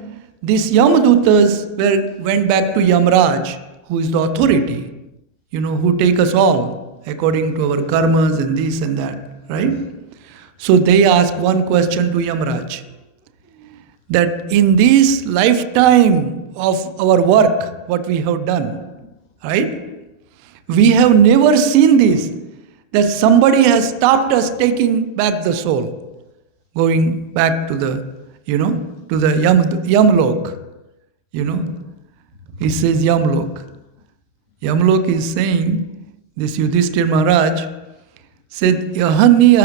these Yamadutas went back to Yamraj, who is the authority, who take us all according to our karmas and this and that, right? So they asked one question to Yamraj, that in this lifetime of our work, what we have done, right? We have never seen this, that somebody has stopped us taking back the soul, going back to the, to the Yamlok, He says Yamlok. Yamlok is saying, this Yudhishthir Maharaj said, Ahani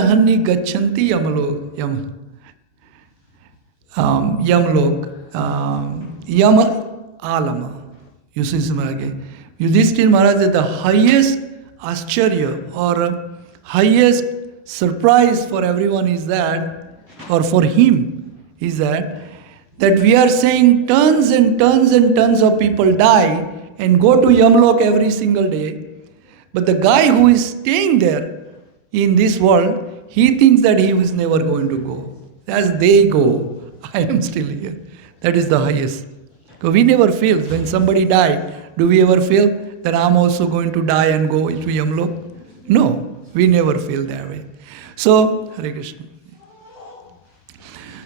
Gachanti Yamlok, Yam Alama. You see, Yudhishthir Maharaj is the highest ascharya or highest surprise for everyone is that, or for him is that we are saying tons and tons and tons of people die and go to Yamlok every single day. But the guy who is staying there in this world, he thinks that he was never going to go. As they go, I am still here. That is the highest. Because we never feel, when somebody died, do we ever feel that I'm also going to die and go to Yamlok? No, we never feel that way. So, Hare Krishna.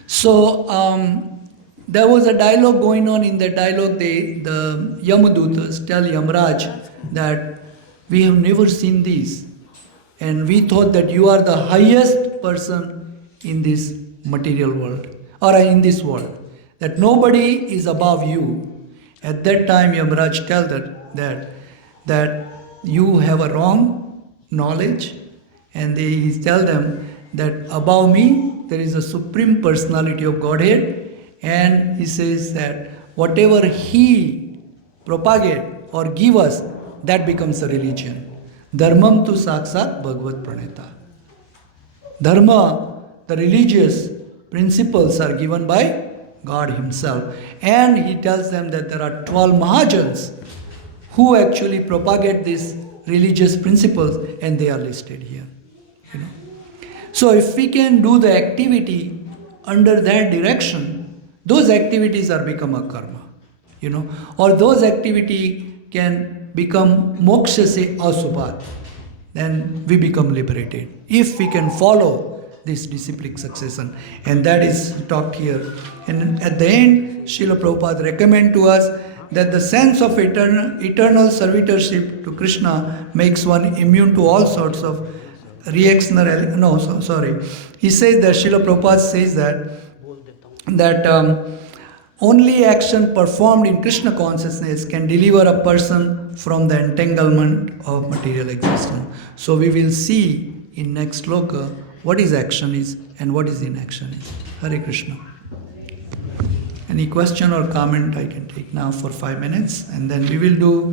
So, there was a dialogue going on. In that dialogue, the Yamadutas tell Yamraj that we have never seen this. And we thought that you are the highest person in this material world, or in this world. That nobody is above you. At that time, Yamraj tell that you have a wrong knowledge, and he tell them that above me there is a supreme personality of Godhead, and he says that whatever he propagate or give us, that becomes a religion. Dharmam tu saksat bhagavat praneta. Dharma, the religious principles are given by God himself. And he tells them that there are 12 Mahajans who actually propagate these religious principles, and they are listed here. So if we can do the activity under that direction, those activities are become a karma, or those activity can become moksha se asupat, then we become liberated. If we can follow this disciplic succession, and that is talked here. And at the end, Srila Prabhupada recommend to us that the sense of eternal servitorship to Krishna makes one immune to all sorts of reactionary. No, sorry. He says that Srila Prabhupada says that only action performed in Krishna consciousness can deliver a person from the entanglement of material existence. So we will see in next sloka what is action is and what is inaction is. Hare Krishna. Any question or comment I can take now for 5 minutes, and then we will do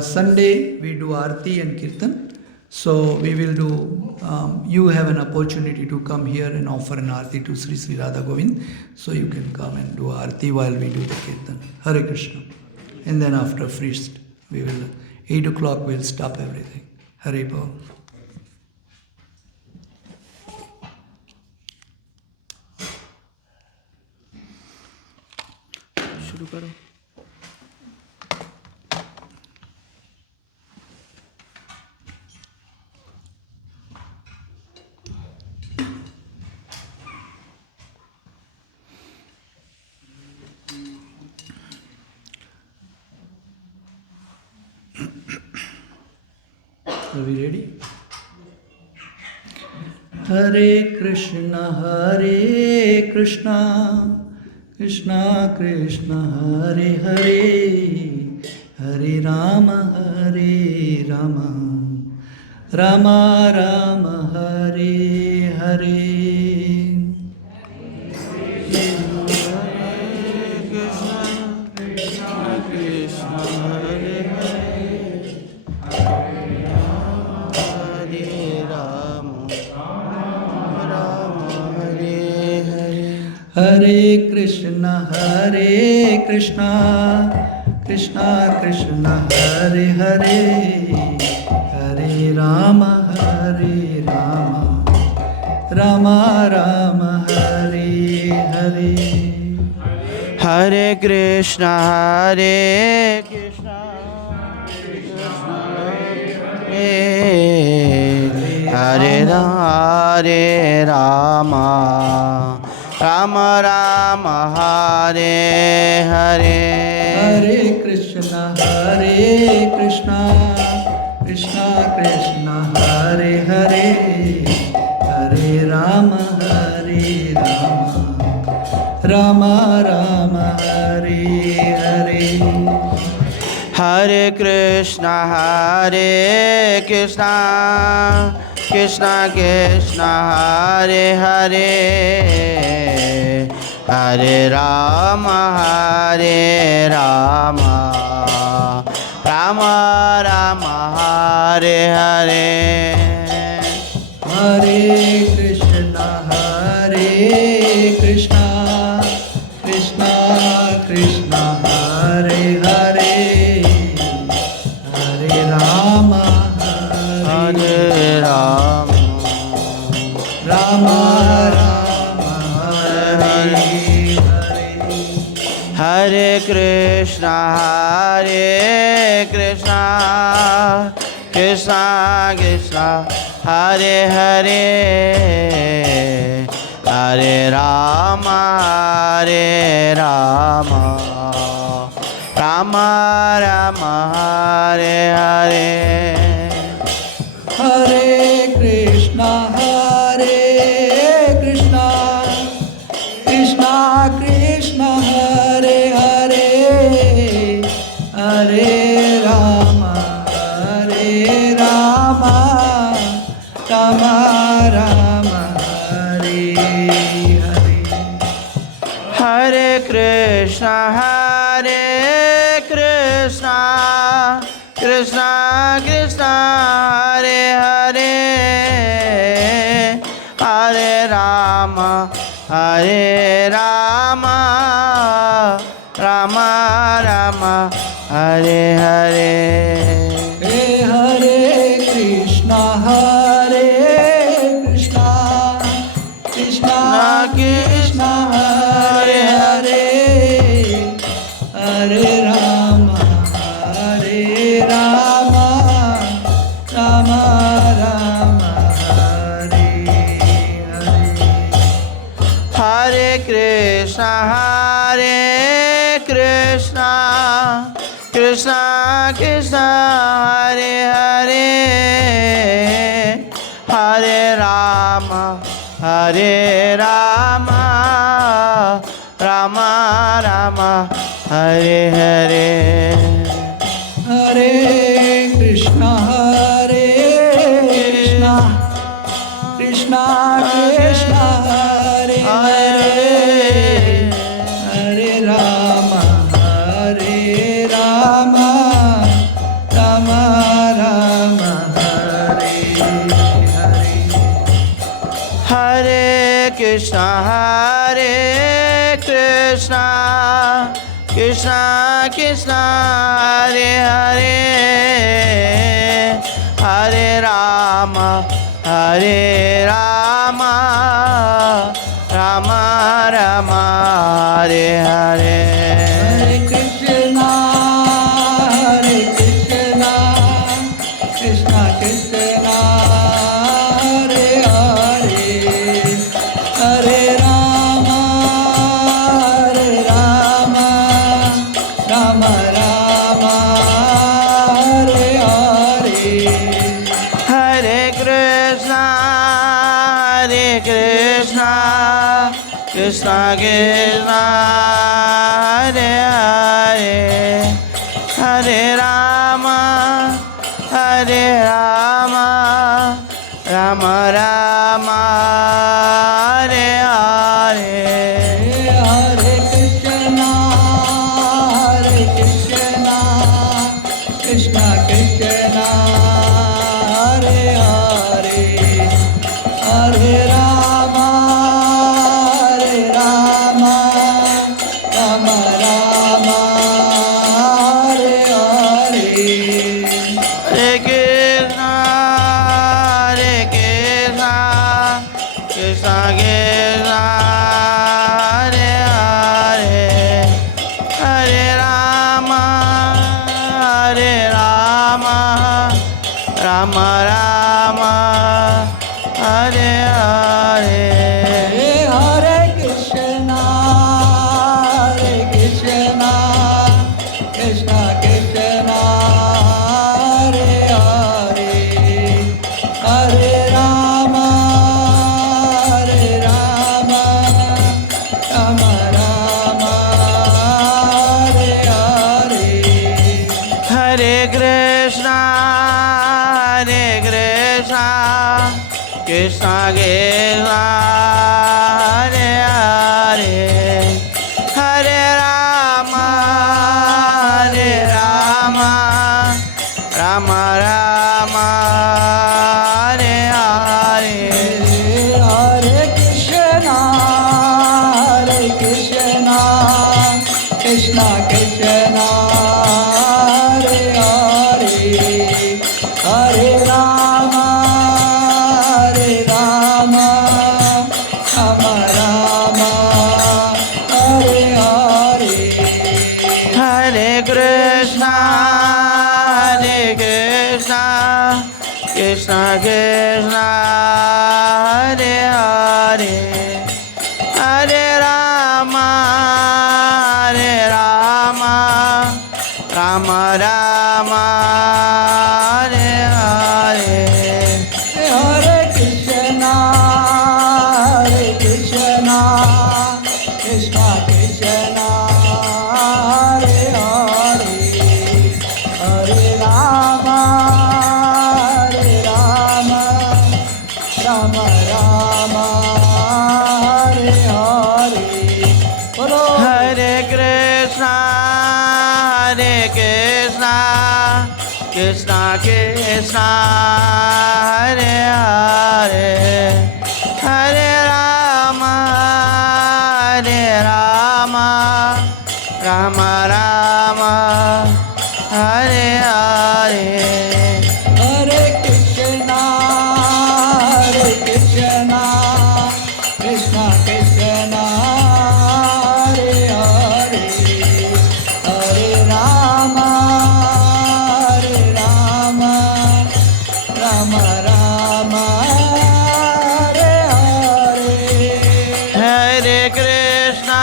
Sunday we do Aarti and Kirtan. So we will do, you have an opportunity to come here and offer an Aarti to Sri Sri Radha Govind. So you can come and do Aarti while we do the Kirtan. Hare Krishna. And then after feast, we will, 8 o'clock we'll stop everything. Hare Bol. शुरू करो. Are we ready? Hare Krishna, Krishna Krishna, Hare Hare, Hare Rama, Rama Rama, Hare Hare. Hare Krishna, Krishna Krishna, Hare Hare, Hare Rama, Rama Rama, Hare Hare. Hare Krishna, Krishna Hare Rama, Rama Rama, Hare Hare. Hare Krishna, Krishna Krishna, Hare Hare, Hare Rama, Rama Rama, Hare Hare. Hare Krishna, Krishna Krishna Krishna, Hare Hare, Hare Rama, Rama Rama, Hare Hare. Hare Krishna, Krishna Krishna Krishna, Hare Hare, Hare Rama, Hare Rama, Rama Rama, Hare Hare. Hare Krishna, Krishna Krishna Krishna, Hare Hare, Hare Rama, Rama Rama, Hare Hare. Hare Krishna, Krishna Krishna Krishna, Hare Hare, Hare Rama, Rama Rama, Hare Hare. Hare Krishna, Krishna Krishna Krishna, Hare Hare, Hare Rama, Rama Rama, Hare Hare. Hare Krishna, Krishna Hare Rama, Rama Rama, Hare Hare. Hare Krishna, Krishna Krishna, Hare Hare, Hare Rama, Rama Rama, Hare Hare. Hare Krishna, Krishna Krishna, Hare Hare, Hare Rama, Rama Rama, Hare Hare. Hare Krishna, Krishna Krishna, Hare Hare, Hare Rama, Rama Rama, Hare Hare. Hare Krishna, Krishna Krishna, Hare Hare, Hare Rama, Rama Rama, Hare Hare. Hare Krishna, Krishna Krishna, Hare Hare, Hare Rama, Rama Rama, Hare Hare. Hare Krishna, Krishna Krishna, Hare Hare, Hare Rama, Rama Rama, Hare Hare. Hare Krishna, Krishna Krishna, Hare Hare, Hare Rama, Rama Rama, Hare Hare. Hare Krishna, Krishna Krishna, Hare Hare, Hare Rama, Rama Rama, Hare Hare. Hare Krishna, Krishna Krishna, Hare Hare, Hare Rama, Rama Rama, Hare Hare. Hare Krishna, Krishna Krishna, Hare Hare, Hare Rama, Rama Rama, Hare Hare. Hare Krishna, Krishna Krishna, Hare Hare, Hare Rama, Rama Rama, Hare Hare. Bolo Hare Krishna, Krishna Krishna, Hare Hare, Hare Rama, Rama Rama, Hare Hare. Hare Krishna, Krishna Krishna, Hare Hare, Hare Rama, Rama Rama, Hare Hare. Hare Krishna,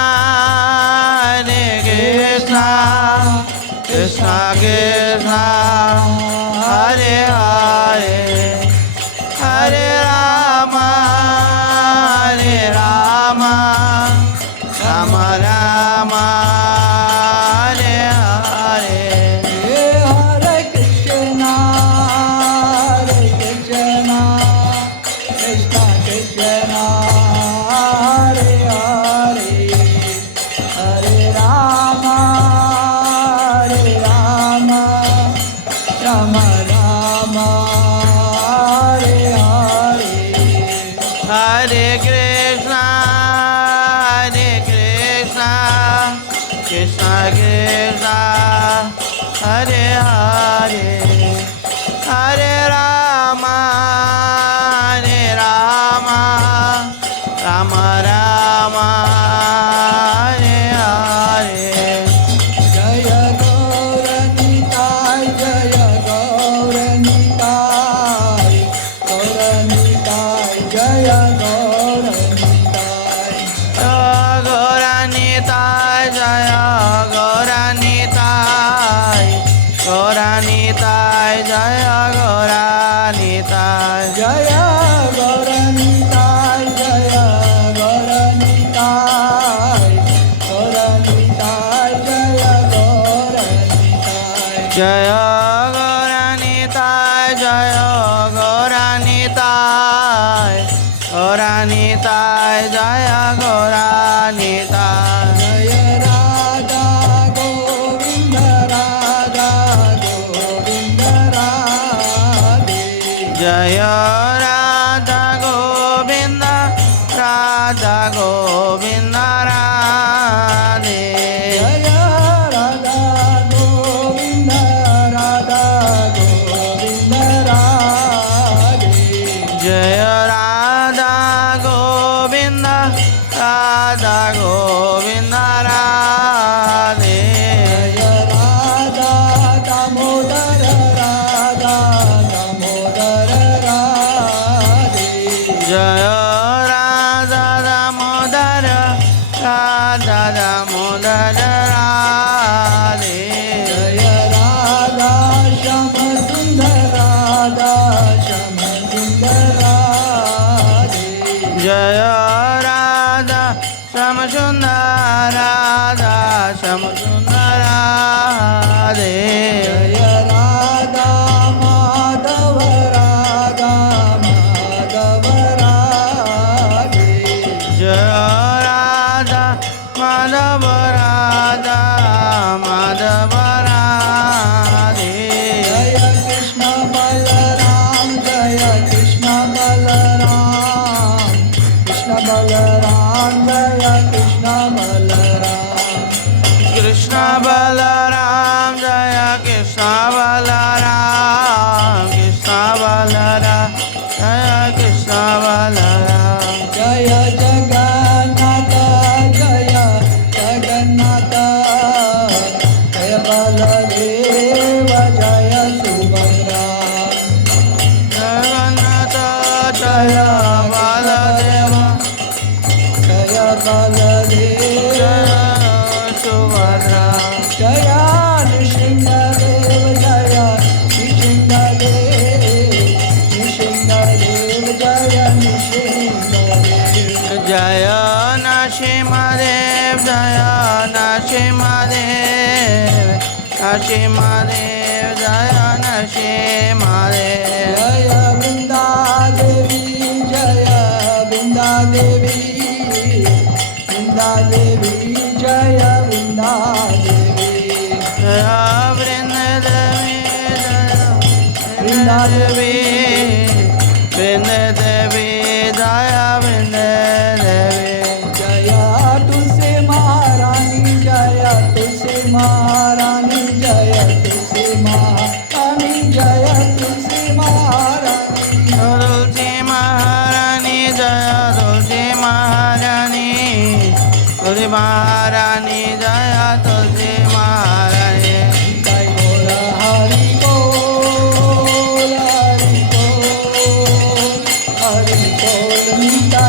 Krishna Krishna, Hare Hare, Hare Rama, Rama, Hare Hare, Hare Krishna, Krishna Krishna, Hare Hare, Hare Rama, Rama Rama, Hare Hare. Jaya Gauranitai, Jaya Gauranitai, Gauranitai, Jaya Gauranitai, Gauranitai, Jaya Gauranitai, Gauranitai, Jaya Gauranitai. Jaya Gauranitai, Jaya Gauranitai, Gauranitai, Jaya Gauranitai, Jaya Gauranitai, Jaya Gauranitai, Gauranitai, Jaya Gauranitai. Jaya Radha Govinda, Radha Govinda Radhe, Jaya Radha Govinda, Radha Govinda Radhe. Jaya Radha Govinda, Radha Govinda Radhe, Jaya Radha Govinda, Radha Govinda Radhe. Jaya Radha Damodara, Radha Damodara Radhe, Jaya Radha Damodara, Radha Damodara Radhe. Jaya Radha Shama Sundar, Radha Shama Sundar Radhe, Jaya Radha Shamasundara, Radha Shamasundara Radhe. Jaya Radha Madhava, Radha Madhava Radhe, Jaya Radha Madhava, Radha Madhava Radhe. Jaya Krishna Balaram, Jaya Krishna Balaram, Krishna Balaram, Jaya Krishna Balaram, Krishna Balaram, Jaya Krishna Balaram, Krishna Balaram, Jaya Krishna Balaram. Jaya Jagannatha, Jaya Jagannatha, Jaya Baladeva, Jaya Subhadra, Jagannatha, Jaya Baladeva, Jaya Baladeva, Jaya Subhadra. Jaya Nishingadev, Jaya Nishingadev, Nishingadev, Jaya Nishingadev, Jaya Nashimadev, Jaya Nashimadev, Nashimadev, Jaya Nashimadev. Jaya Vrinda Devi, Jaya Vrinda Devi, Vrinda Devi, Jaya Vrinda Devi, Jaya Vrindadevi, Jaya Vrindadevi, Vrindadevi, Jaya Vrindadevi. Jaya Tulsi Maharani, Jaya Tulsi Maharani, Jaya Tulsi Maharani, Jaya Tulsi Maharani, Tulsi Maharani, Jaya Tulsi Maharani, Tulsi Maharani, Jaya Tulsi Maharani. Jai Gora Hari Bol, Hari Bol, Hari Bol, Nita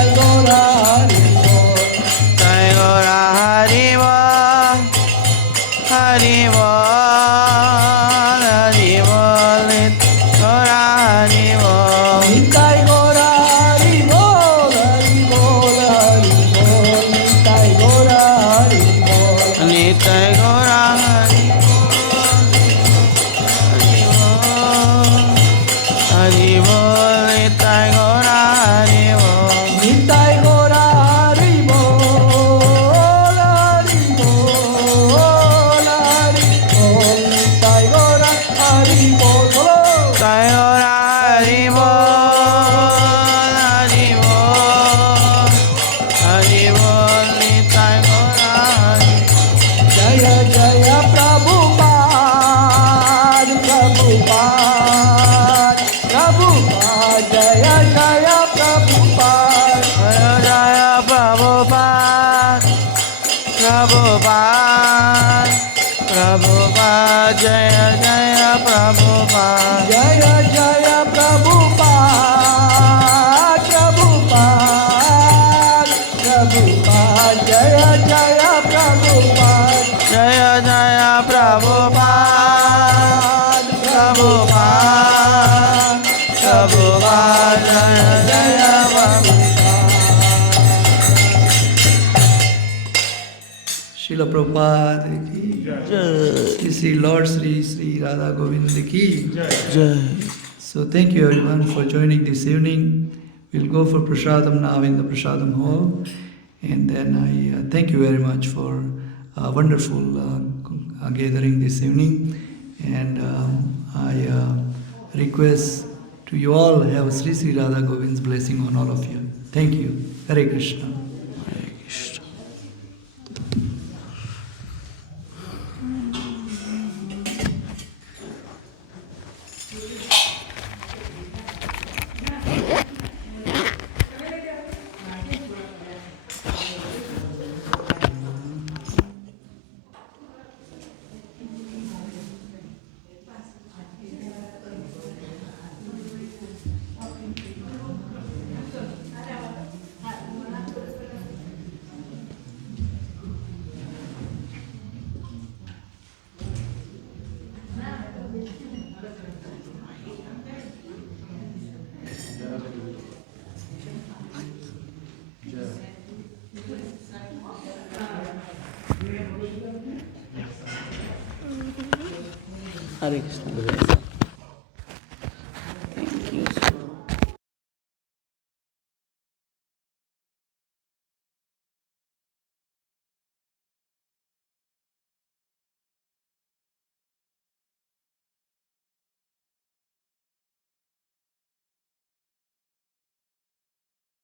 Prabhupada Jaya Jaya Srila Prabhupada ki Jai. Sri Lord Sri Radha Govind ki Jai. So thank you everyone for joining this evening. We'll go for prasadam now in the prasadam hall. And then I thank you very much for a wonderful gathering this evening. And I request to you all have Sri Sri Radha Govind's blessing on all of you. Thank you. Hare Krishna. Hare Krishna. Hare Krishna.